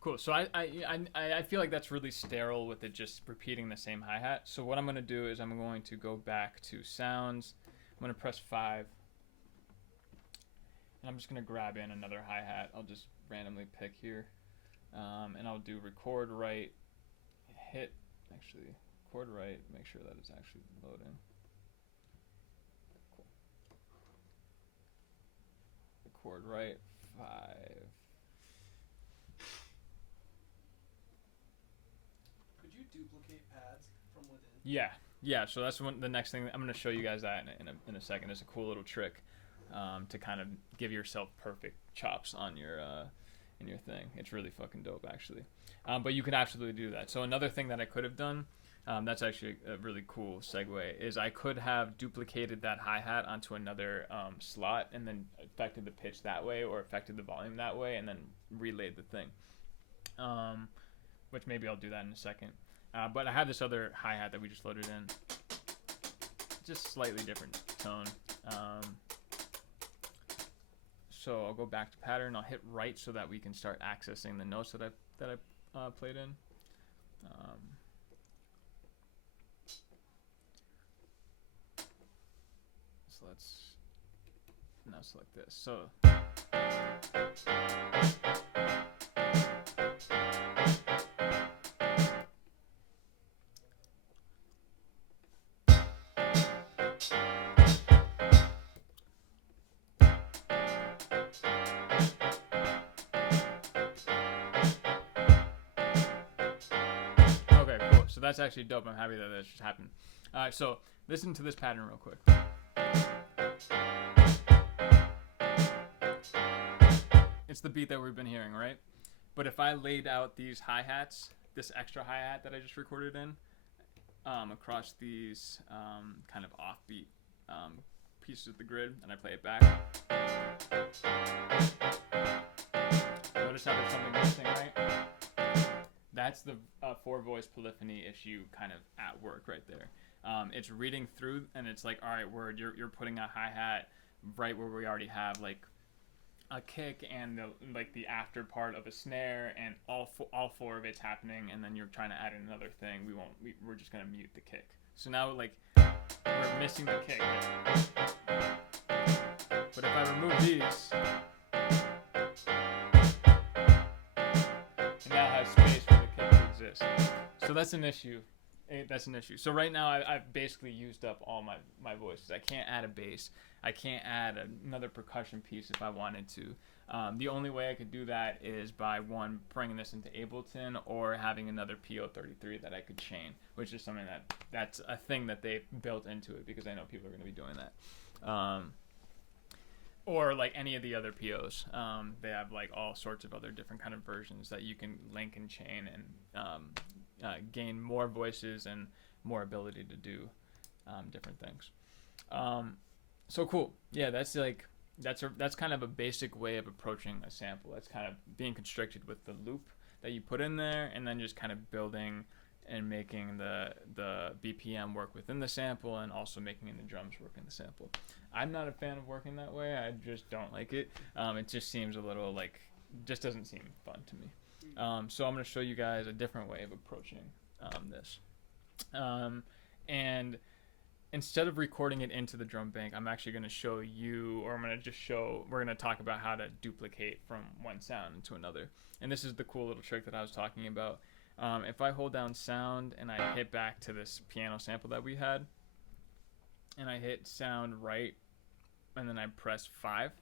Cool. So I feel like that's really sterile with it just repeating the same hi-hat. So what I'm going to do is I'm going to go back to sounds. I'm going to press 5. And I'm just going to grab in another hi-hat. I'll just randomly pick here. And I'll do record right, record right, make sure that it's actually loading. chord, right? 5. Could you duplicate pads from within? Yeah. So that's the next thing I'm gonna show you guys that in a second. It's a cool little trick to kind of give yourself perfect chops on your in your thing. It's really fucking dope, actually. But you can absolutely do that. So another thing that I could have done, that's actually a really cool segue, is I could have duplicated that hi-hat onto another slot and then affected the pitch that way or affected the volume that way and then relayed the thing. Which maybe I'll do that in a second. But I have this other hi-hat that we just loaded in. Just slightly different tone. So I'll go back to pattern. I'll hit right so that we can start accessing the notes that I played in. So let's now select this. So. So that's actually dope. I'm happy that just happened. Alright, so listen to this pattern real quick. It's the beat that we've been hearing, right? But if I laid out these hi-hats, this extra hi-hat that I just recorded in, across these kind of offbeat pieces of the grid, and I play it back. Notice how there's something missing, right? That's the 4-voice polyphony issue kind of at work right there. It's reading through and it's like, all right, word, you're putting a hi-hat right where we already have like a kick and the after part of a snare and all four of it's happening, and then you're trying to add another thing. We're just gonna mute the kick. So now like we're missing the kick. But if I remove these, it now has space for the kick to exist. So that's an issue. So right now I've basically used up all my voices. I can't add a bass. I can't add another percussion piece if I wanted to. The only way I could do that is by one, bringing this into Ableton, or having another PO-33 that I could chain, which is something that's a thing that they built into it because I know people are going to be doing that. Or like any of the other POs. They have like all sorts of other different kind of versions that you can link and chain and gain more voices and more ability to do different things. So cool. Yeah, that's kind of a basic way of approaching a sample. That's kind of being constricted with the loop that you put in there, and then just kind of building and making the BPM work within the sample, and also making the drums work in the sample. I'm not a fan of working that way. I just don't like it. It just seems a little just doesn't seem fun to me. So I'm going to show you guys a different way of approaching this. And instead of recording it into the drum bank, I'm actually going to show you, or we're going to talk about how to duplicate from one sound into another. And this is the cool little trick that I was talking about. If I hold down sound and I hit back to this piano sample that we had, and I hit sound right, and then I press 5,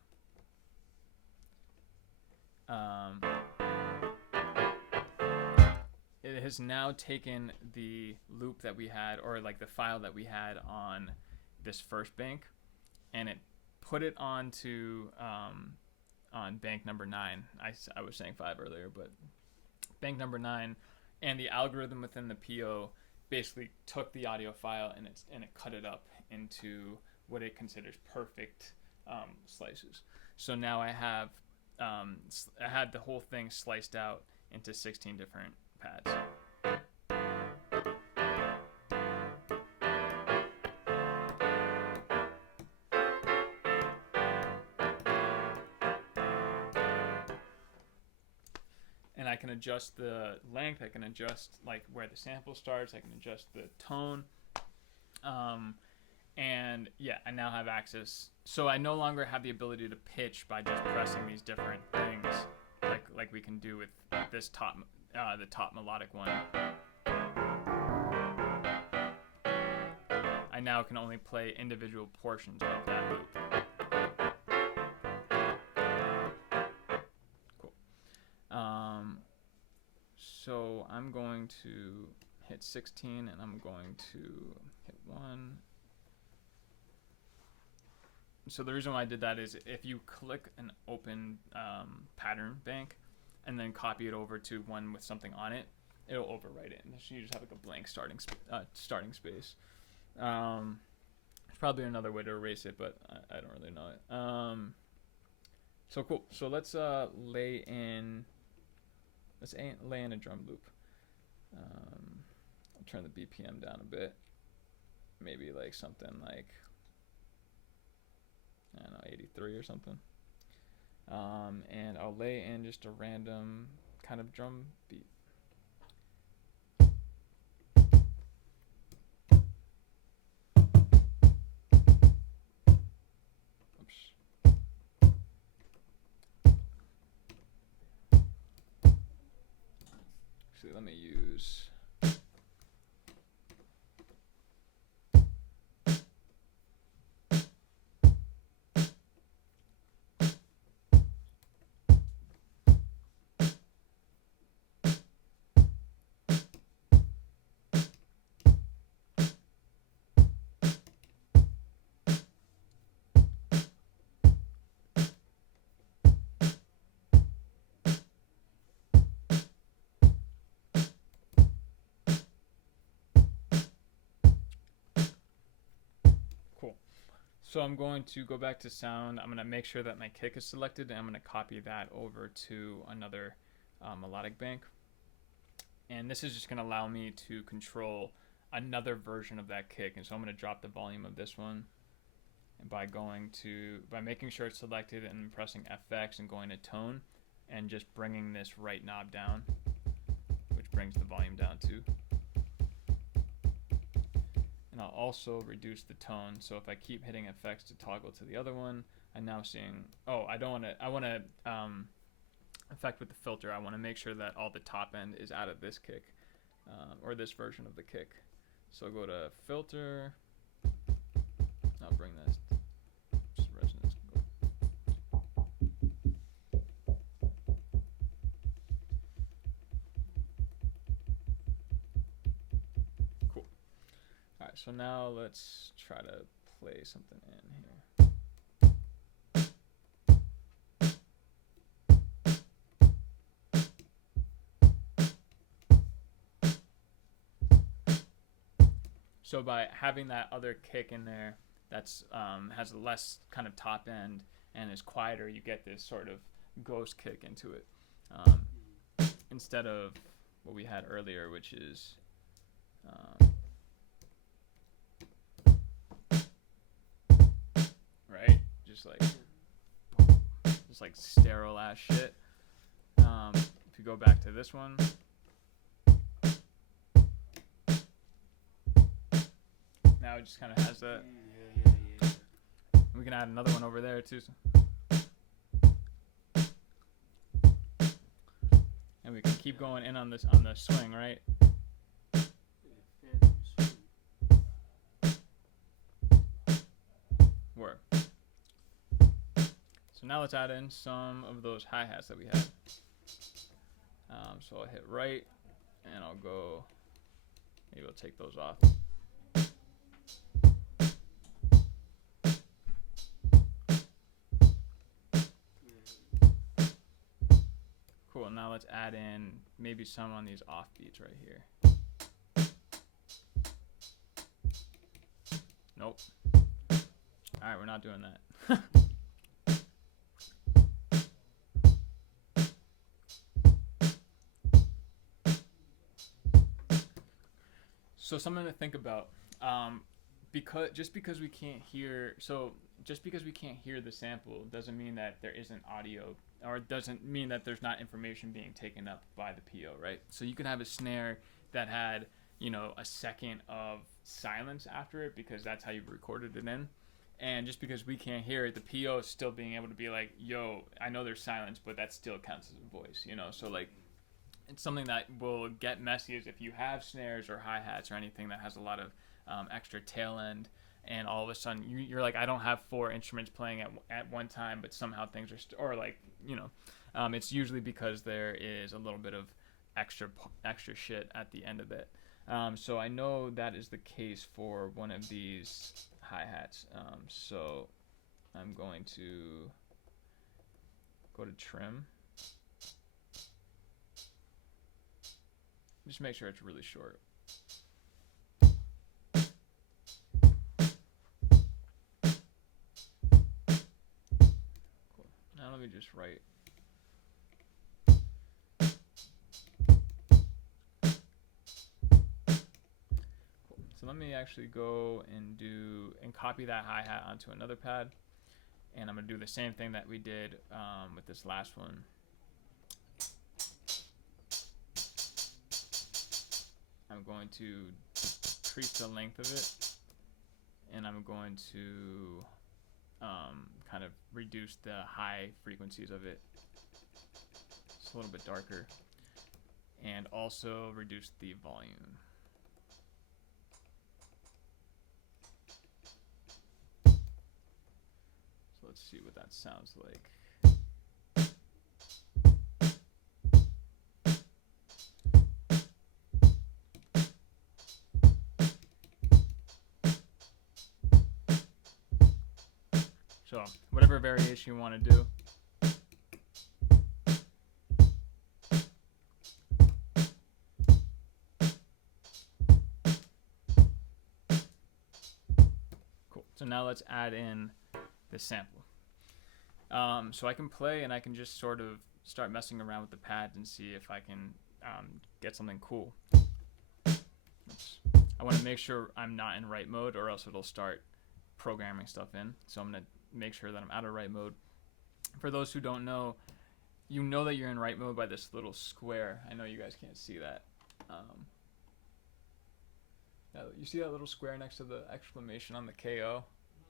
it has now taken the loop that we had, or like the file that we had on this first bank, and it put it onto on bank number 9. I was saying 5 earlier, but bank number 9, and the algorithm within the PO basically took the audio file and it cut it up into what it considers perfect slices. So now I had the whole thing sliced out into 16 different pads. And I can adjust the length, I can adjust like where the sample starts, I can adjust the tone. And yeah, I now have access. So I no longer have the ability to pitch by just pressing these different things like we can do with this the top melodic one. I now can only play individual portions of that loop. going to hit 16, and I'm going to hit 1. So the reason why I did that is if you click an open pattern bank and then copy it over to one with something on it, it'll overwrite it, and so you just have like a blank starting space. There's probably another way to erase it, but I don't really know it. So cool. So let's lay in a drum loop. I'll turn the BPM down a bit. Maybe like something like, I don't know, 83 or something. And I'll lay in just a random kind of drum beat. Actually, let me use. So I'm going to go back to sound. I'm going to make sure that my kick is selected, and I'm going to copy that over to another melodic bank. And this is just going to allow me to control another version of that kick. And so I'm going to drop the volume of this one, and by making sure it's selected and pressing FX and going to tone and just bringing this right knob down, which brings the volume down too. And I'll also reduce the tone. So if I keep hitting FX to toggle to the other one, I'm now seeing, I want to effect with the filter. I want to make sure that all the top end is out of this kick, or this version of the kick. So I'll go to filter. I'll bring this resonance. Cool. All right, so now let's try to play something in here. So by having that other kick in there that's has less kind of top end and is quieter, you get this sort of ghost kick into it, instead of what we had earlier, which is right, just like sterile ass shit. If you go back to this one, now it just kind of has that. Yeah. We can add another one over there too. And we can keep going in on the swing, right? Work. So now let's add in some of those hi-hats that we had. So I'll hit right, and I'll go. Maybe I'll take those off. Cool, now let's add in maybe some on these off beats right here. Nope. Alright, we're not doing that. So something to think about. Just because we can't hear the sample doesn't mean that there isn't audio, or it doesn't mean that there's not information being taken up by the PO, right? So you could have a snare that had, a second of silence after it because that's how you recorded it in. And just because we can't hear it, the PO is still being able to be like, yo, I know there's silence, but that still counts as a voice, So like, it's something that will get messy is if you have snares or hi-hats or anything that has a lot of extra tail end, and all of a sudden you're like, I don't have 4 instruments playing at one time, but somehow things are it's usually because there is a little bit of extra shit at the end of it. So I know that is the case for one of these hi-hats. So I'm going to go to trim. Just make sure it's really short. Cool. Now let me just write. Cool. So let me actually go and copy that hi-hat onto another pad. And I'm going to do the same thing that we did with this last one. I'm going to decrease the length of it, and I'm going to kind of reduce the high frequencies of it. It's a little bit darker, and also reduce the volume. So let's see what that sounds like. So whatever variation you want to do. Cool. So now let's add in the sample. So I can play and I can just sort of start messing around with the pads and see if I can get something cool. Oops. I want to make sure I'm not in write mode, or else it'll start programming stuff in. So I'm going to make sure that I'm out of write mode. For those who don't know, you know that you're in write mode by this little square. I know you guys can't see that. You see that little square next to the exclamation on the KO?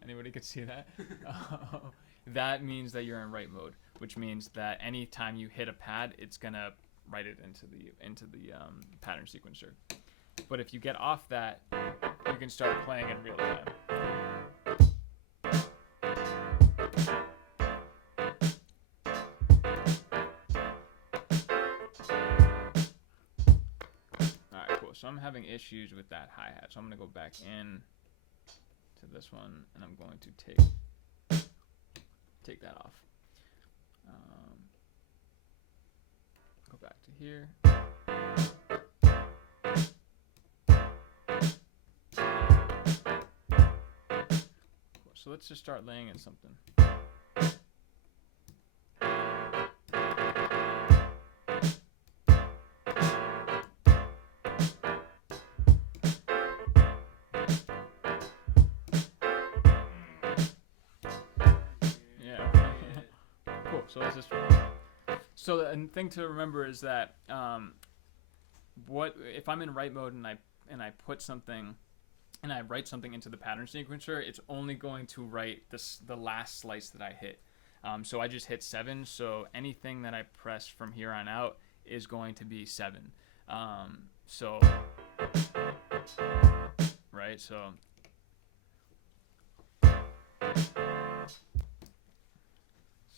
Anybody can see that? That means that you're in write mode, which means that anytime you hit a pad, it's gonna write it into the pattern sequencer. But if you get off that, you can start playing in real time. Alright, cool. So I'm having issues with that hi-hat. So I'm going to go back in to this one, and I'm going to take that off. Go back to here. Cool. So let's just start laying in something. So let's just. So the thing to remember is that what if I'm in write mode and I put something and I write something into the pattern sequencer, it's only going to write the last slice that I hit. So I just hit 7. So anything that I press from here on out is going to be 7. So right. So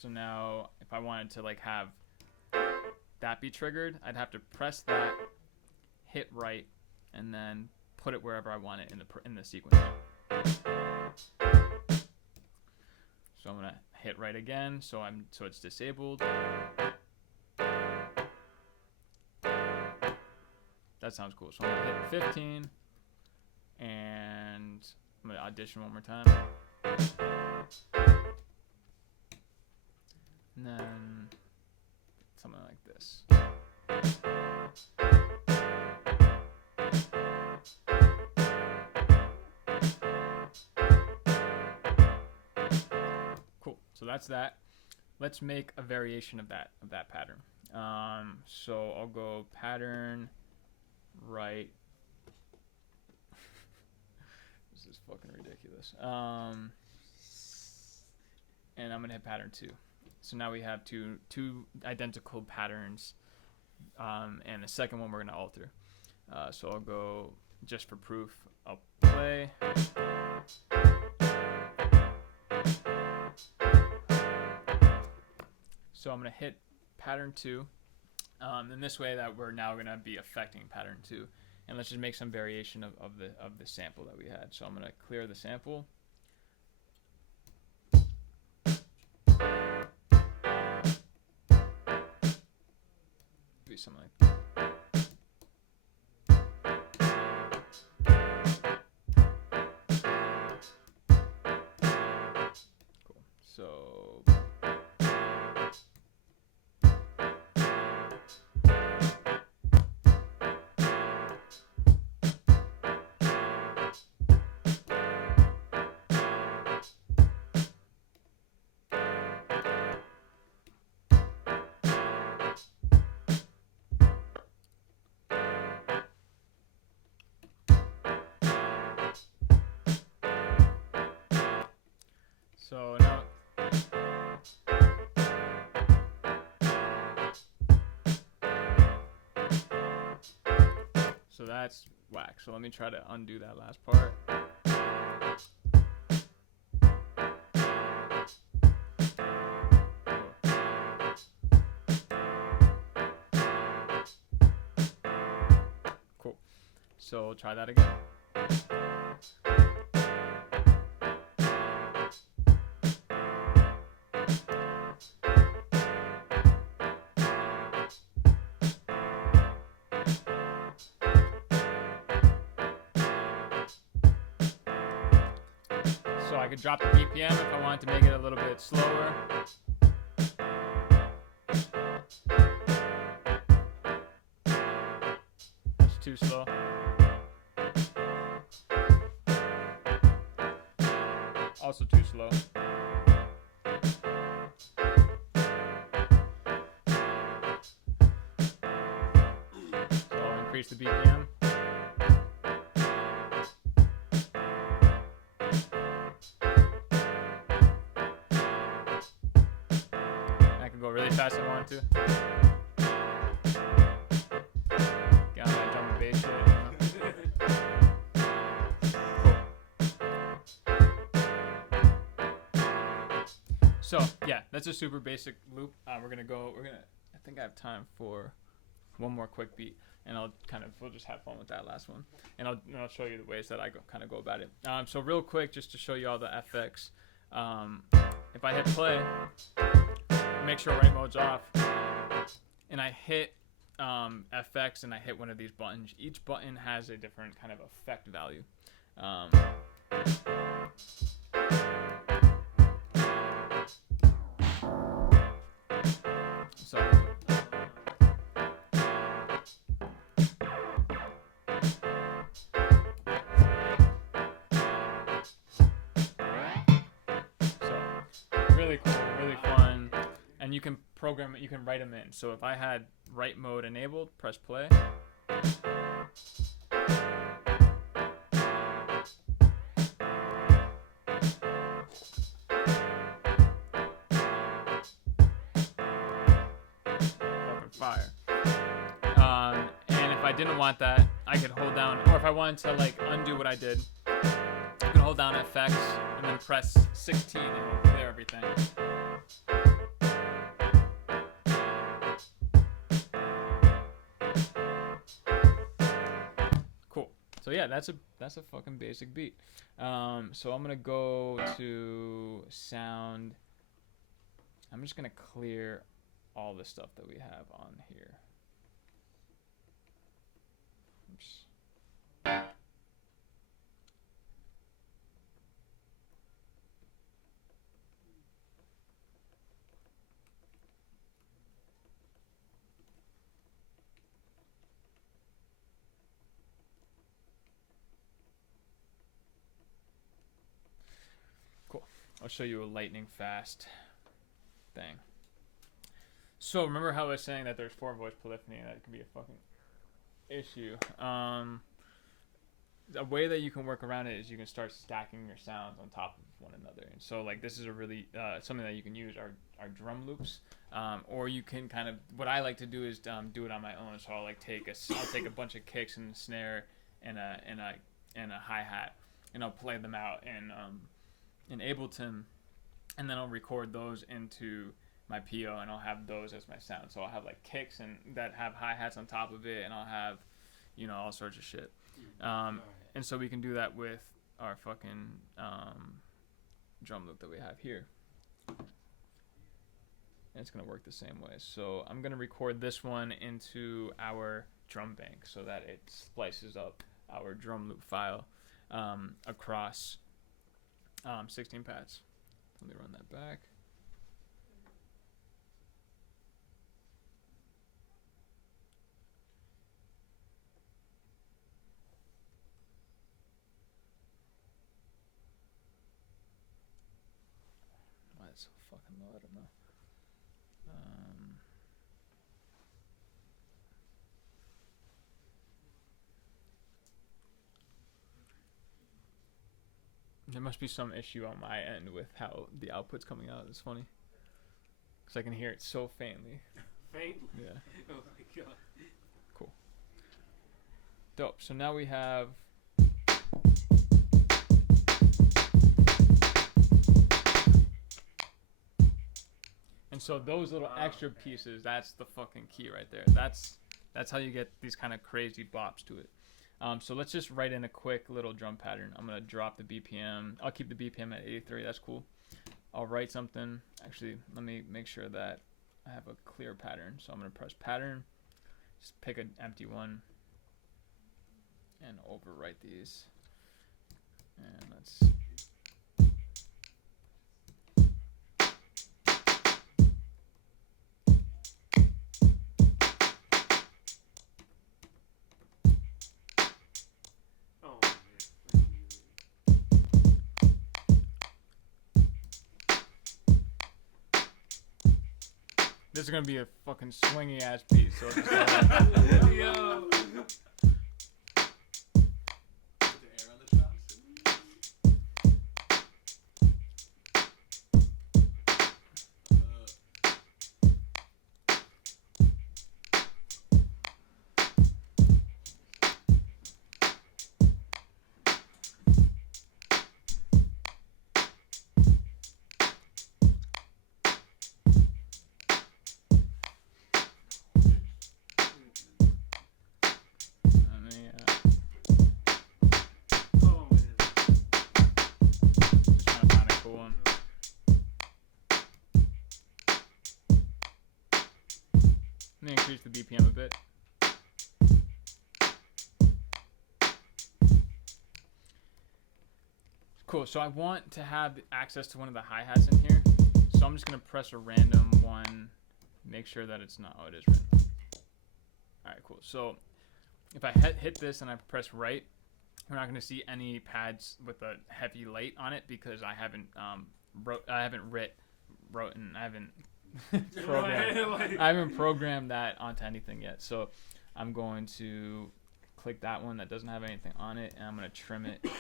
now if I wanted to like have that be triggered, I'd have to press that, hit write, and then put it wherever I want it in the sequence. So I'm gonna hit write again, so it's disabled. That sounds cool. So I'm gonna hit 15, and I'm gonna audition one more time. And then something like this. Cool. So that's that. Let's make a variation of that pattern. So I'll go pattern right. This is fucking ridiculous. And I'm gonna hit pattern 2. So now we have two identical patterns, and the second one we're going to alter. So I'll go, just for proof, I'll play. So I'm going to hit pattern 2, And this way that we're now gonna be affecting pattern 2. And let's just make some variation of the sample that we had. So I'm gonna clear the sample. Do something like that. Cool. So now, so that's whack. So let me try to undo that last part. Cool. So try that again. So I could drop the BPM if I wanted to make it a little bit slower. That's too slow. Also too slow. So I'll increase the BPM. I can go really fast if I want to. Get on that drum and bass shit. Cool. So yeah, that's a super basic loop. I think I have time for one more quick beat, and we'll just have fun with that last one, and I'll show you the ways that I go about it. So real quick, just to show you all the FX. If I hit play, make sure write mode's off, and I hit FX and I hit one of these buttons. Each button has a different kind of effect value. So really cool, really fun, and you can program it, you can write them in. So if I had write mode enabled, press play. Fucking fire. And if I didn't want that, I could hold down, or if I wanted to like undo what I did, you can hold down FX and then press 16 and it'll clear everything. Cool. So yeah, that's a fucking basic beat. So I'm gonna go to sound. I'm just gonna clear all the stuff that we have on here. Oops. Cool. I'll show you a lightning fast thing. So remember how I was saying that there's 4 voice polyphony and that could be a fucking issue. A way that you can work around it is you can start stacking your sounds on top of one another. And so like this is a really something that you can use are drum loops, or you can kind of, what I like to do is do it on my own. So I'll take a bunch of kicks and a snare and a hi-hat, and I'll play them out in Ableton, and then I'll record those into my PO, and I'll have those as my sound. So I'll have like kicks and that have hi-hats on top of it, and I'll have, all sorts of shit. And so we can do that with our fucking drum loop that we have here. And it's going to work the same way. So I'm going to record this one into our drum bank so that it splices up our drum loop file across 16 pads. Let me run that back. Why is it so fucking low? I don't know. There must be some issue on my end with how the output's coming out. It's funny. Because I can hear it so faintly. Faintly? Yeah. Oh my god. Cool. Dope. So now we have... And so those little extra pieces, that's the fucking key right there. That's how you get these kind of crazy bops to it. So let's just write in a quick little drum pattern. I'm going to drop the BPM. I'll keep the BPM at 83. That's cool. I'll write something. Actually, let me make sure that I have a clear pattern. So I'm going to press pattern. Just pick an empty one. And overwrite these. And let's... This is gonna be a fucking swingy ass beat, so just Yo. Put the air on the chops. Oh man. just trying to find a cool one. Let me increase the BPM a bit. Cool, so I want to have access to one of the hi-hats in here. So I'm just gonna press a random one, make sure that it's not, oh, it is random. Alright, cool. So if I hit this and I press right, we're not gonna see any pads with a heavy light on it because I haven't programmed that onto anything yet. So I'm going to click that one that doesn't have anything on it, and I'm gonna trim it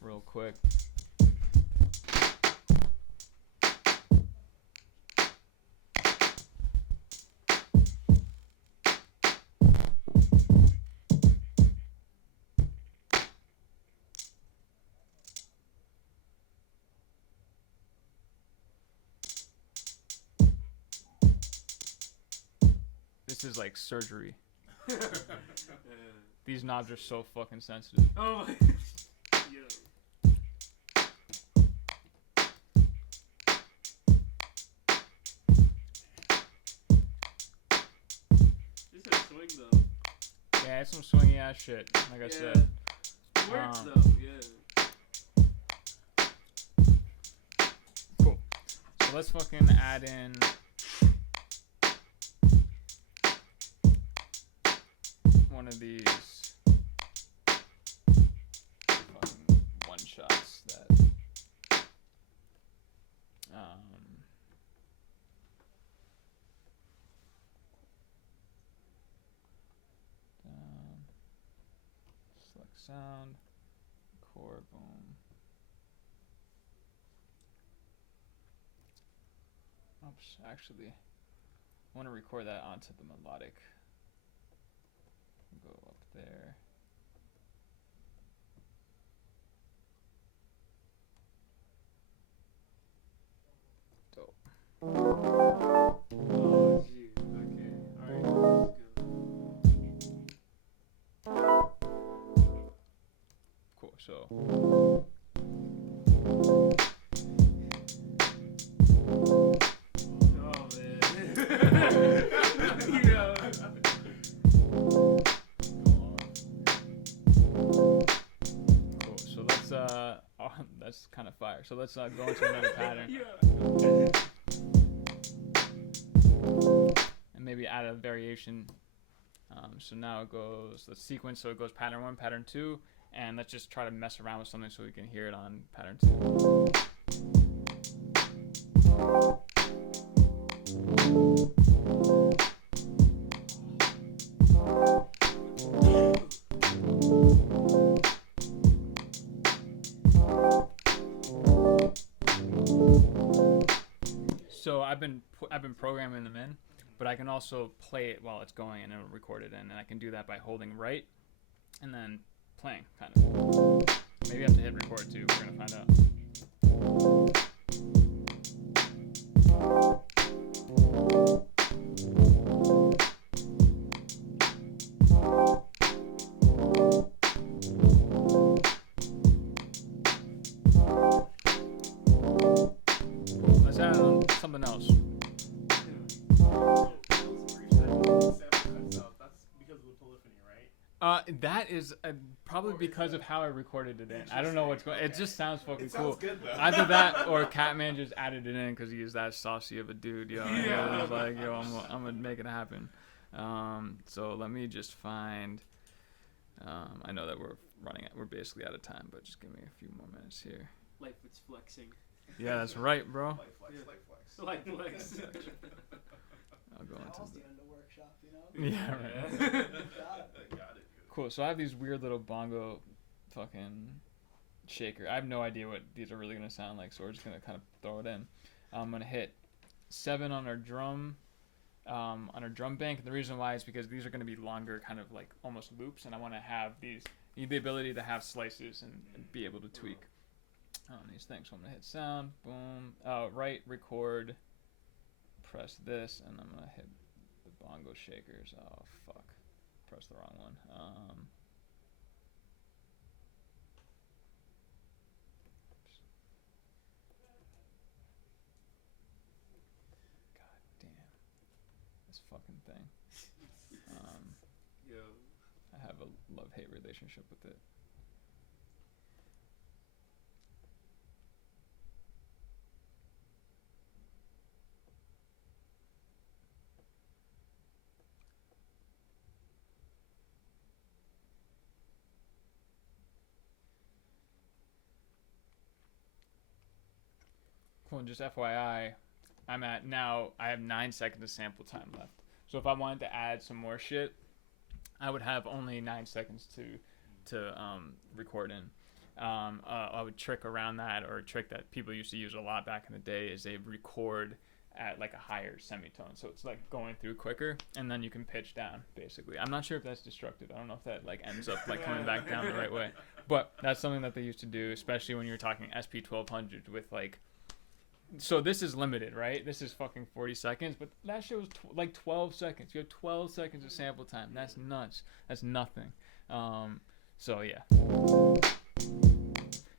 real quick. This is like surgery. These knobs are so fucking sensitive. Oh my. Yo. This is swing though. Yeah, it's some swingy ass shit, like I said. It works though, yeah. Cool. So let's fucking add in one of these fucking one shots that select sound, record, boom. Oops, actually, I want to record that onto the melodic. Go up there. Dope. So. Oh man. You know. Cool. So let's oh, that's kind of fire. So let's go into another pattern. Yeah. And maybe add a variation. So now it goes the sequence. So it goes pattern 1, pattern 2, and let's just try to mess around with something so we can hear it on pattern 2. So I've been programming them in, but I can also play it while it's going and it'll record it in, and I can do that by holding right and then playing, kind of. Maybe I have to hit record too. We're gonna find out. Let's add on something else. So, those brief seconds, sample cuts out. That's because of the polyphony, right? That is probably because of how I recorded it in. I don't know what's going. It just sounds fucking It cool. sounds good though. Either that or Catman just added it in because he is that saucy of a dude, yo. And Yeah. he was like, yo, I'm gonna make it happen. So let me just find. I know that we're basically out of time, but just give me a few more minutes here. Lightfoot's flexing. Yeah, that's right, bro. Light flex, Yeah. light flex. Light flex. I'll go All's into the end of workshop, you know? the. Yeah, right. Got it. Got it. Good. Cool. So I have these weird little bongo fucking shaker. I have no idea what these are really gonna sound like, so we're just gonna kind of throw it in. I'm gonna hit 7 on our drum bank. And the reason why is because these are gonna be longer, kind of like almost loops, and I want to have the ability to have slices and be able to tweak on these things. So I'm gonna hit sound, boom, right, record, press this, and I'm gonna hit the bongo shakers. Oh fuck. Pressed the wrong one. God damn. This fucking thing. Yo. I have a love-hate relationship with it. Cool, and just FYI, I have 9 seconds of sample time left. So if I wanted to add some more shit, I would have only 9 seconds to record in. I would trick around that, or a trick that people used to use a lot back in the day is they record at like a higher semitone, so it's like going through quicker, and then you can pitch down basically. I'm not sure if that's destructive. I don't know if that like ends up like coming back down the right way, but that's something that they used to do, especially when you're talking SP1200 with like. So this is limited, right? This is fucking 40 seconds, but that shit was like 12 seconds. You have 12 seconds of sample time. That's nuts. That's nothing. So yeah.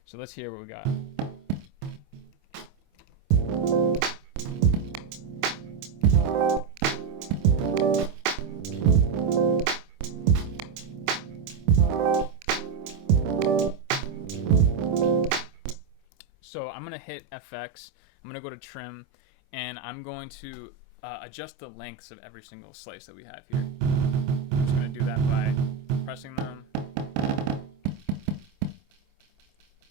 So let's hear what we got. So I'm gonna hit FX. I'm gonna go to trim, and I'm going to adjust the lengths of every single slice that we have here. I'm just gonna do that by pressing them,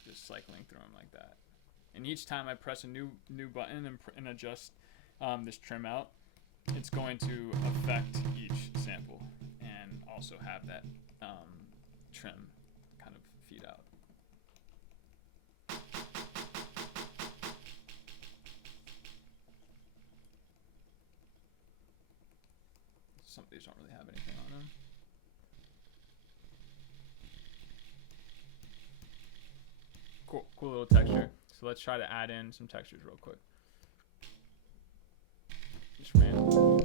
just cycling through them like that. And each time I press a new button and adjust this trim out, it's going to affect each sample and also have that trim kind of feed out. Some of these don't really have anything on them. Cool little texture. So let's try to add in some textures real quick. Just random.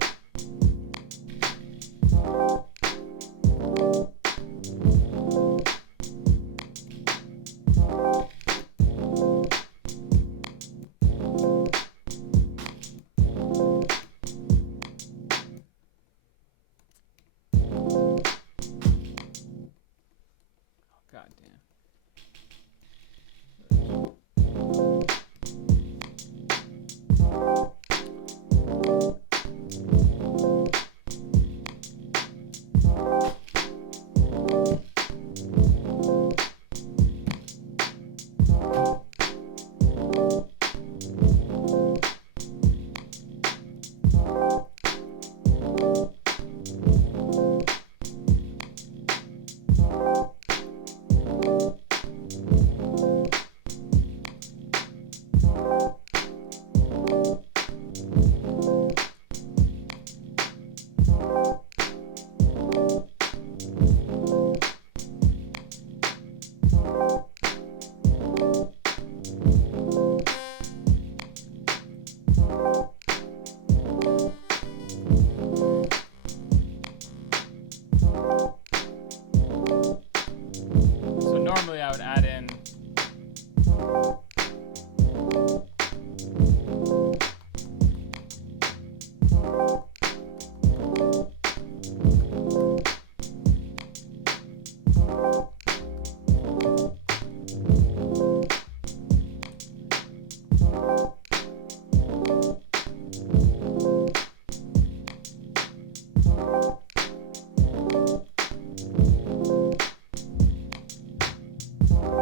So yeah,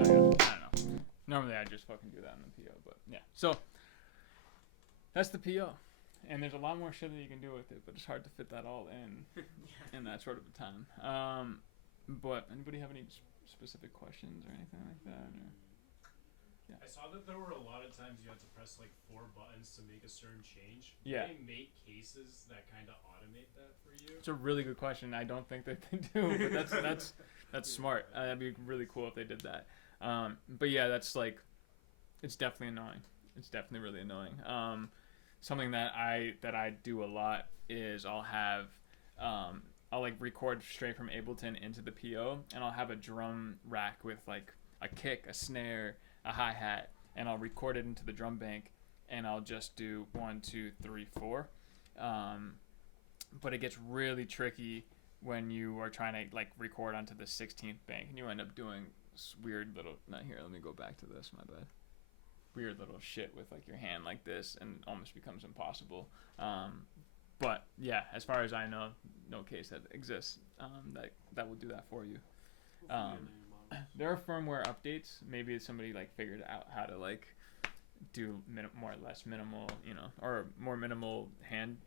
I don't know. Normally I just fucking do that in the PO, but yeah. So that's the PO. And there's a lot more shit that you can do with it, but it's hard to fit that all in that sort of a time. But anybody have any specific questions or anything like that? Or? Yeah. I saw that there were a lot of times you had to press like 4 buttons to make a certain change. Yeah. Do they make cases that kind of automate that for you? It's a really good question. I don't think that they do, but that's smart. That'd be really cool if they did that. But yeah, that's like, it's definitely annoying. It's definitely really annoying. Something that I do a lot is I'll like record straight from Ableton into the PO, and I'll have a drum rack with like a kick, a snare, a hi-hat, and I'll record it into the drum bank, and I'll just do 1, 2, 3, 4. But it gets really tricky when you are trying to like record onto the 16th bank, and you end up doing this weird little. Not here. Let me go back to this. My bad. Weird little shit with like your hand like this, and almost becomes impossible. But yeah, as far as I know, no case that exists that will do that for you. There are firmware updates. Maybe somebody like figured out how to like do more or less minimal, or more minimal hand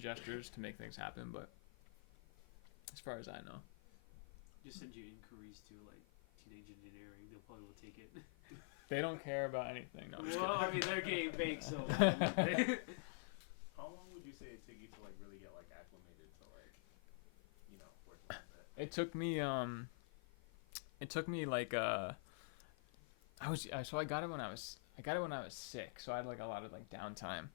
gestures to make things happen. But as far as I know, Just send your inquiries to like Teenage Engineering. They'll probably will take it. they don't care about anything. No, I'm just Well, I kidding. mean, they're getting baked, so. How long would you say it took you to like really get like acclimated to like, working with it? It took me like I got it when I was sick, so I had like a lot of like downtime.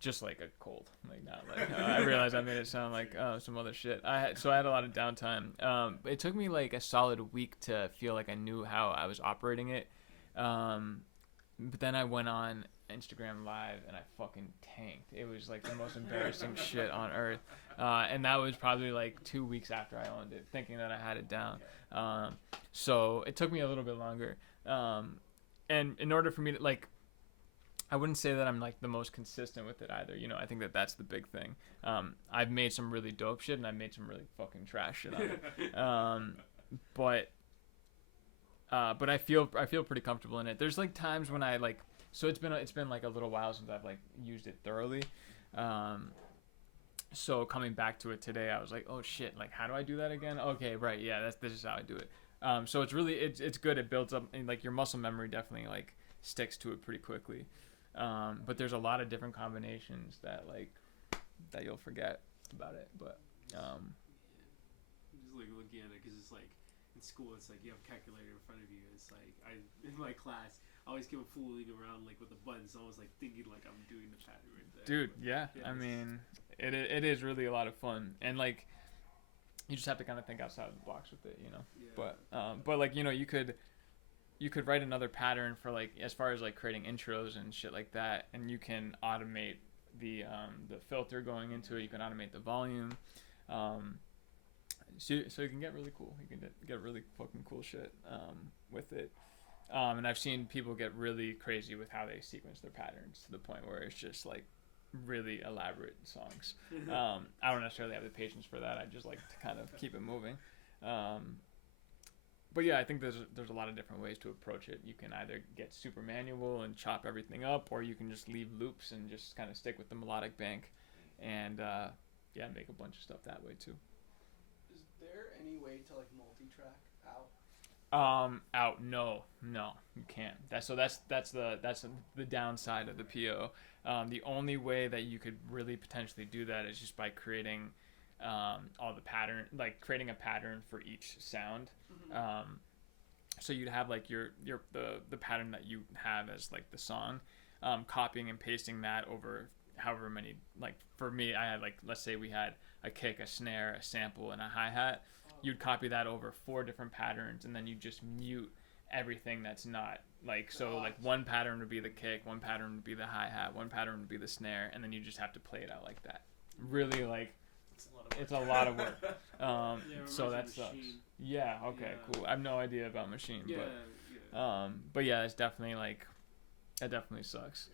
Just like a cold, like not like I realized I made it sound like some other shit. I had a lot of downtime. It took me like a solid week to feel like I knew how I was operating it. But then I went on Instagram Live and I fucking tanked. It was like the most embarrassing shit on earth. And that was probably like 2 weeks after I owned it, thinking that I had it down. So it took me a little bit longer. And in order for me to like, I wouldn't say that I'm like the most consistent with it either. I think that that's the big thing. I've made some really dope shit and I've made some really fucking trash shit on it. But I feel pretty comfortable in it. There's like times when I like, so it's been like a little while since I've like used it thoroughly. So coming back to it today, I was like, oh shit, like how do I do that again? Okay, right, yeah, this is how I do it. So it's really it's good. It builds up, and like your muscle memory definitely like sticks to it pretty quickly. But there's a lot of different combinations that you'll forget about it. But Just like looking at it, because it's like in school, it's like you have a calculator in front of you. It's like in my class, I always keep fooling around like with the buttons. I was like thinking like I'm doing the pattern right there. dude, yeah, I mean, it is really a lot of fun, and like you just have to kind of think outside of the box with it, Yeah. But like you could write another pattern for like as far as like creating intros and shit like that, and you can automate the filter going into it. You can automate the volume, so you can get really cool. You can get really fucking cool shit with it. And I've seen people get really crazy with how they sequence their patterns to the point where it's just like really elaborate songs. I don't necessarily have the patience for that. I just like to kind of keep it moving. But yeah, I think there's a lot of different ways to approach it. You can either get super manual and chop everything up, or you can just leave loops and just kind of stick with the melodic bank, and make a bunch of stuff that way too. Is there any way to like multi-track out? No, you can't. That's the downside of the PO. The only way that you could really potentially do that is just by creating all the pattern, like creating a pattern for each sound. So you'd have like the pattern that you have as like the song, copying and pasting that over however many, like for me, I had like, let's say we had a kick, a snare, a sample, and a hi-hat. You'd copy that over 4 different patterns, and then you just mute everything that's not like, so like one pattern would be the kick, one pattern would be the hi-hat, one pattern would be the snare, and then you just have to play it out like that. Really like, It's a lot of it's a lot of work. Yeah, So reminds me that of sucks. Machine. Yeah. Okay. Yeah. Cool. I have no idea about Machine, Yeah, but yeah, it's definitely like that definitely sucks.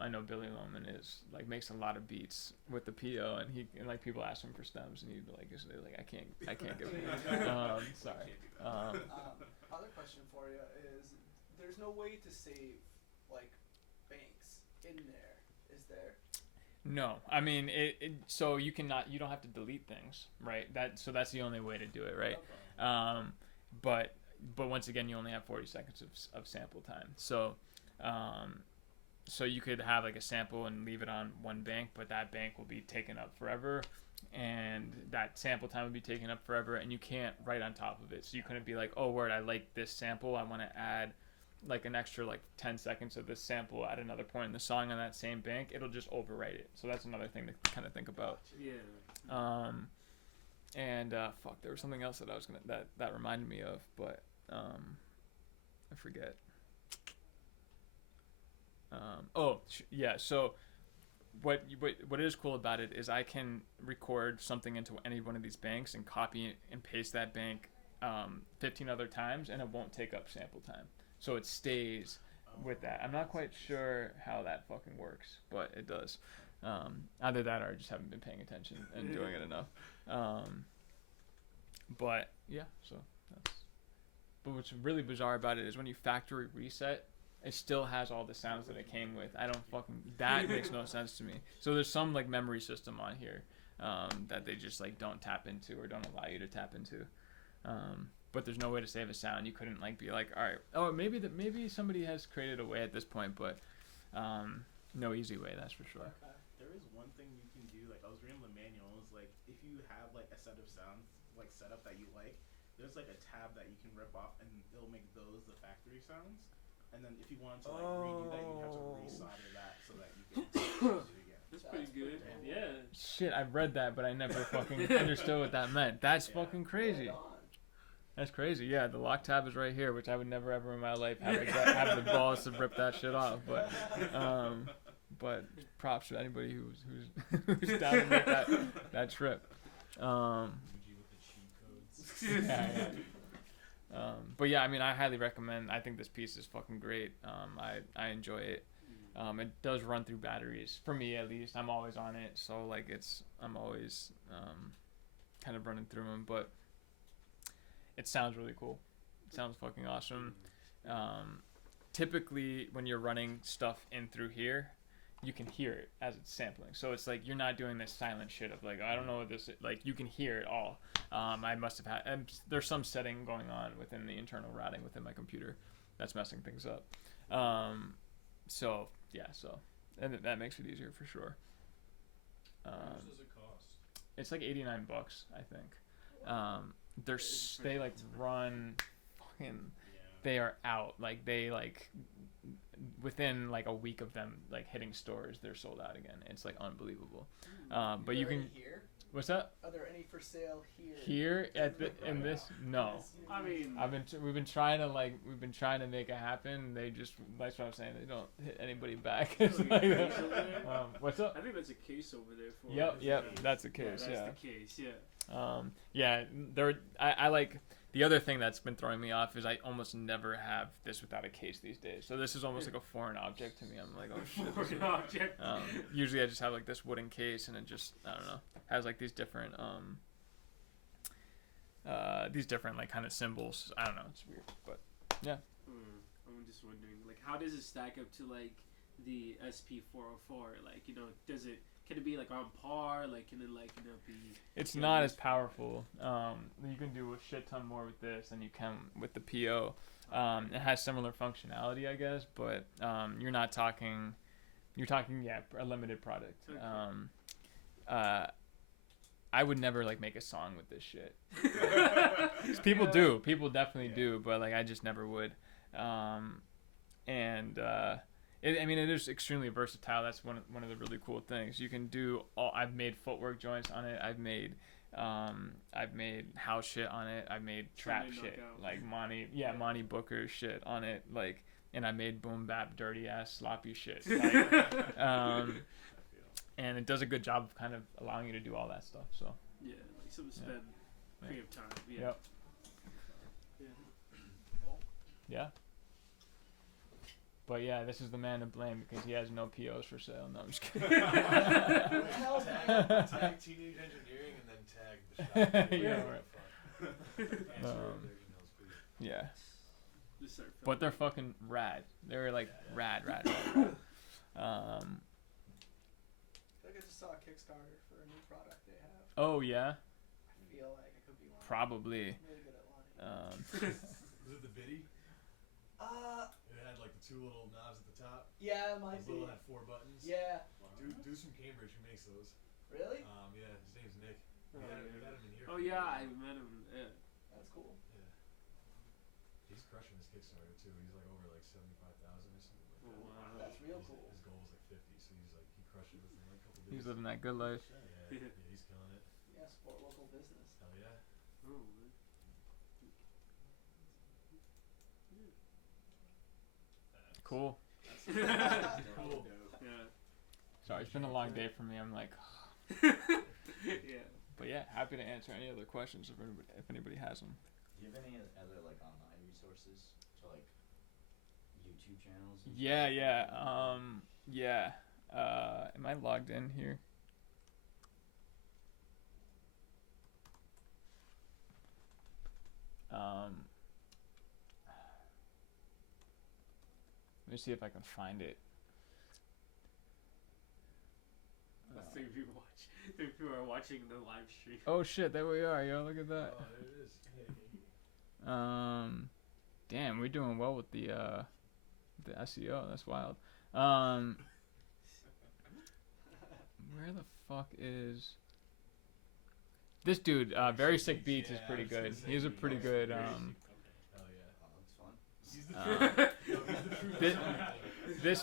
I know Billy Loman makes a lot of beats with the PO, and like people ask him for stems, and he'd be like, I can't give it. Sorry. Other question for you is, there's no way to save like banks in there, is there? No, I mean so you don't have to delete things, right? That's the only way to do it, right? Okay. But once again, you only have 40 seconds of sample time. So you could have like a sample and leave it on one bank, but that bank will be taken up forever, and that sample time would be taken up forever, and you can't write on top of it. So you couldn't be like, oh word, I like this sample, I want to add like an extra like 10 seconds of this sample at another point in the song on that same bank. It'll just overwrite it. So that's another thing to kind of think about. yeah. And fuck, there was something else that I was gonna that reminded me of, but I forget. Yeah. So what is cool about it is I can record something into any one of these banks and copy it and paste that bank 15 other times, and it won't take up sample time. So it stays with that. I'm not quite sure how that fucking works, but it does. Either that or I just haven't been paying attention and doing it enough. But yeah, so that's. But what's really bizarre about it is when you factory reset, it still has all the sounds that it came with. That makes no sense to me. So there's some like memory system on here that they just like don't tap into or don't allow you to tap into. But there's no way to save a sound. You couldn't like be like, all right, oh maybe somebody has created a way at this point, but no easy way, that's for sure. Okay. There is one thing you can do. Like I was reading the manual. It was like if you have like a set of sounds like set up that you like, there's like a tab that you can rip off, and it'll make those the factory sounds. And then if you wanted to like redo that, you have to resolder that so that you can use it again. That's pretty good. Yeah. Shit, I've read that, but I never fucking understood what that meant. That's fucking crazy. Right on. That's crazy. Yeah, the lock tab is right here, which I would never ever in my life have the balls to rip that shit off. But props to anybody who's down to make that trip. Yeah. But yeah, I mean, I highly recommend. I think this piece is fucking great. I enjoy it. It does run through batteries for me at least. I'm always on it, so like I'm always kind of running through them. But it sounds really cool. It sounds fucking awesome. Typically, when you're running stuff in through here, you can hear it as it's sampling. So it's like you're not doing this silent shit of like, I don't know what this is. Like you can hear it all. I must have had, and there's some setting going on within the internal routing within my computer that's messing things up. So and that makes it easier for sure. How much does it cost? It's like $89, I think. They like run fucking, they are out. Like they like within like a week of them like hitting stores, they're sold out again. It's like unbelievable. But you can. Here? What's that? Are there any for sale here? Here in this? No. I mean, we've been trying to make it happen. They just, that's what I'm saying. They don't hit anybody back. It's like, what's up? I think that's a case over there for. Yep, that's the case. Yeah, that's the case. Yeah. Yeah. I like. The other thing that's been throwing me off is I almost never have this without a case these days. So this is almost like a foreign object to me. I'm like, oh shit. Foreign object. Usually I just have like this wooden case, and it just, I don't know, has like these different like kind of symbols. I don't know, it's weird, but yeah. I'm just wondering, like, how does it stack up to like the SP404? Like, can it be like on par? Like, can it like be? It's not as powerful. You can do a shit ton more with this than you can with the PO. It has similar functionality, I guess, but you're talking a limited product. Okay. I would never like make a song with this shit. People definitely do, but like I just never would. It is extremely versatile. That's one of the really cool things. You can do I've made footwork joints on it. I've made house shit on it. I've made trap shit like Monty Booker shit on it. Like, and I made boom bap dirty ass sloppy shit. Like, and it does a good job of kind of allowing you to do all that stuff. So Yeah, like some sped creative time. Yeah. Yep. Yeah. Yeah. But yeah, this is the man to blame because he has no POs for sale. No, I'm just kidding. Tag teenage engineering and then tag the shop. Yeah, right. Answer their emails, please. Yeah. Just start But they're fucking rad. They're like rad. I feel like I just saw a Kickstarter for a new product they have. Oh yeah, I feel like I could be lying. probably. I'm really good at lying. Was it the Biddy? It had like the two little knobs at the top. Yeah, it might His be. little had 4 buttons. Yeah. Dude's from Cambridge who makes those. Really? Yeah, his name's Nick. We had him in here. Oh yeah, I met him. Yeah. That's cool. Yeah. He's crushing his Kickstarter too. He's like over like 75,000 or something like that. Oh, wow. That's real cool. His goal was like 50, so he's like he crushed it within like a couple days. He's living that good life. Yeah, he's killing it. Yeah, support local business. Hell yeah. Oh, man. Cool. Cool. Yeah. Sorry, it's been a long day for me. I'm like, Yeah. but yeah, happy to answer any other questions if anybody has them. Do you have any other like online resources to like YouTube channels? and Yeah. stuff? Am I logged in here? Let me see if I can find it. Let's see if people are watching the live stream. Oh shit, there we are, yo, look at that. Oh, there it is. Damn, we're doing well with the SEO, that's wild. Where the fuck is this dude? Very Sick Beats is Yeah, pretty I was gonna good. say, He's a dude, pretty Very good, Sick. Hell yeah. Oh, that's fun. He's the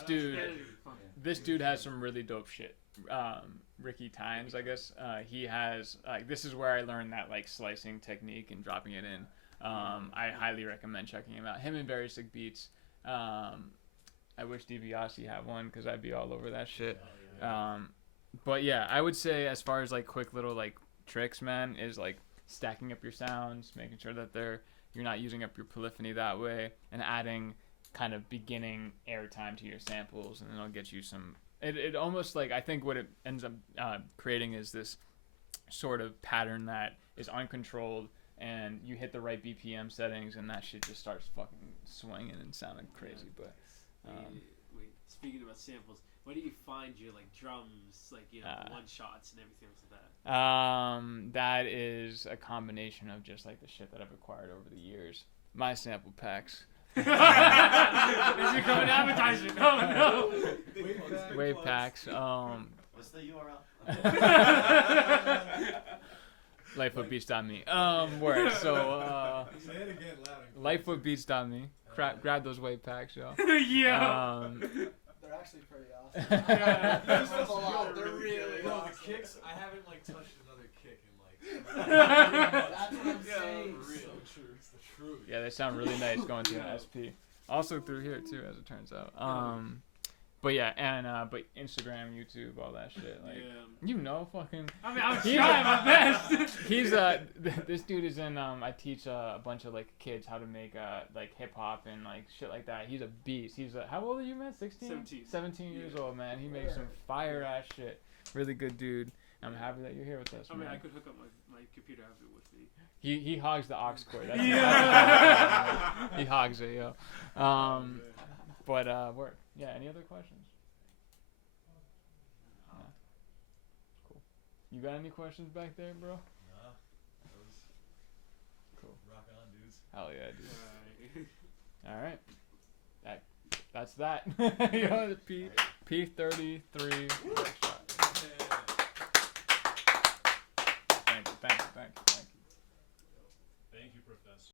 truth. this dude has some really dope shit. Ricky Tynes, I guess. He has this is where I learned that like slicing technique and dropping it in. I highly recommend checking him out. Him and Very Sick Beats. I wish DiBiase had one because I'd be all over that shit. But yeah, I would say as far as like quick little like tricks, man, is like stacking up your sounds, making sure that you're not using up your polyphony that way, and adding kind of beginning airtime to your samples, and then it'll get you some. It almost like I think what it ends up creating is this sort of pattern that is uncontrolled, and you hit the right BPM settings, and that shit just starts fucking swinging and sounding crazy. But wait. Speaking about samples, where do you find your like drums, like one shots and everything like that? that is a combination of just like the shit that I've acquired over the years. My sample packs. Is become an advertisement? No. Wave packs. What's the URL? Lightfootbeats.me. Word. So Say it again loud. Lightfootbeats.me. Grab those wave packs, yo. Yeah. They're actually pretty awesome. First of all, they're really Bro, awesome. the kicks, I haven't like touched another kick in like. That's what I'm saying. For real. It's the truth. Yeah, they sound really nice going through an SP. Also through here too, as it turns out. But yeah, and but Instagram, YouTube, all that shit. Like, you know, fucking. I mean, I'm trying my best. He's this dude is in. I teach a bunch of like kids how to make like hip hop and like shit like that. He's a beast. He's how old are you, man? 16? 17 years old, man. He makes some fire ass shit. Really good dude. I'm happy that you're here with us. I mean, man. I could hook up my computer, have it with me. He hogs the aux cord. That's Yeah. he hogs it, yo. But work. Yeah. Any other questions? No. Cool. You got any questions back there, bro? Nah. That was Cool. rock on, dudes. Hell yeah, dude. Alright. All right. That's that. You know, the P-33.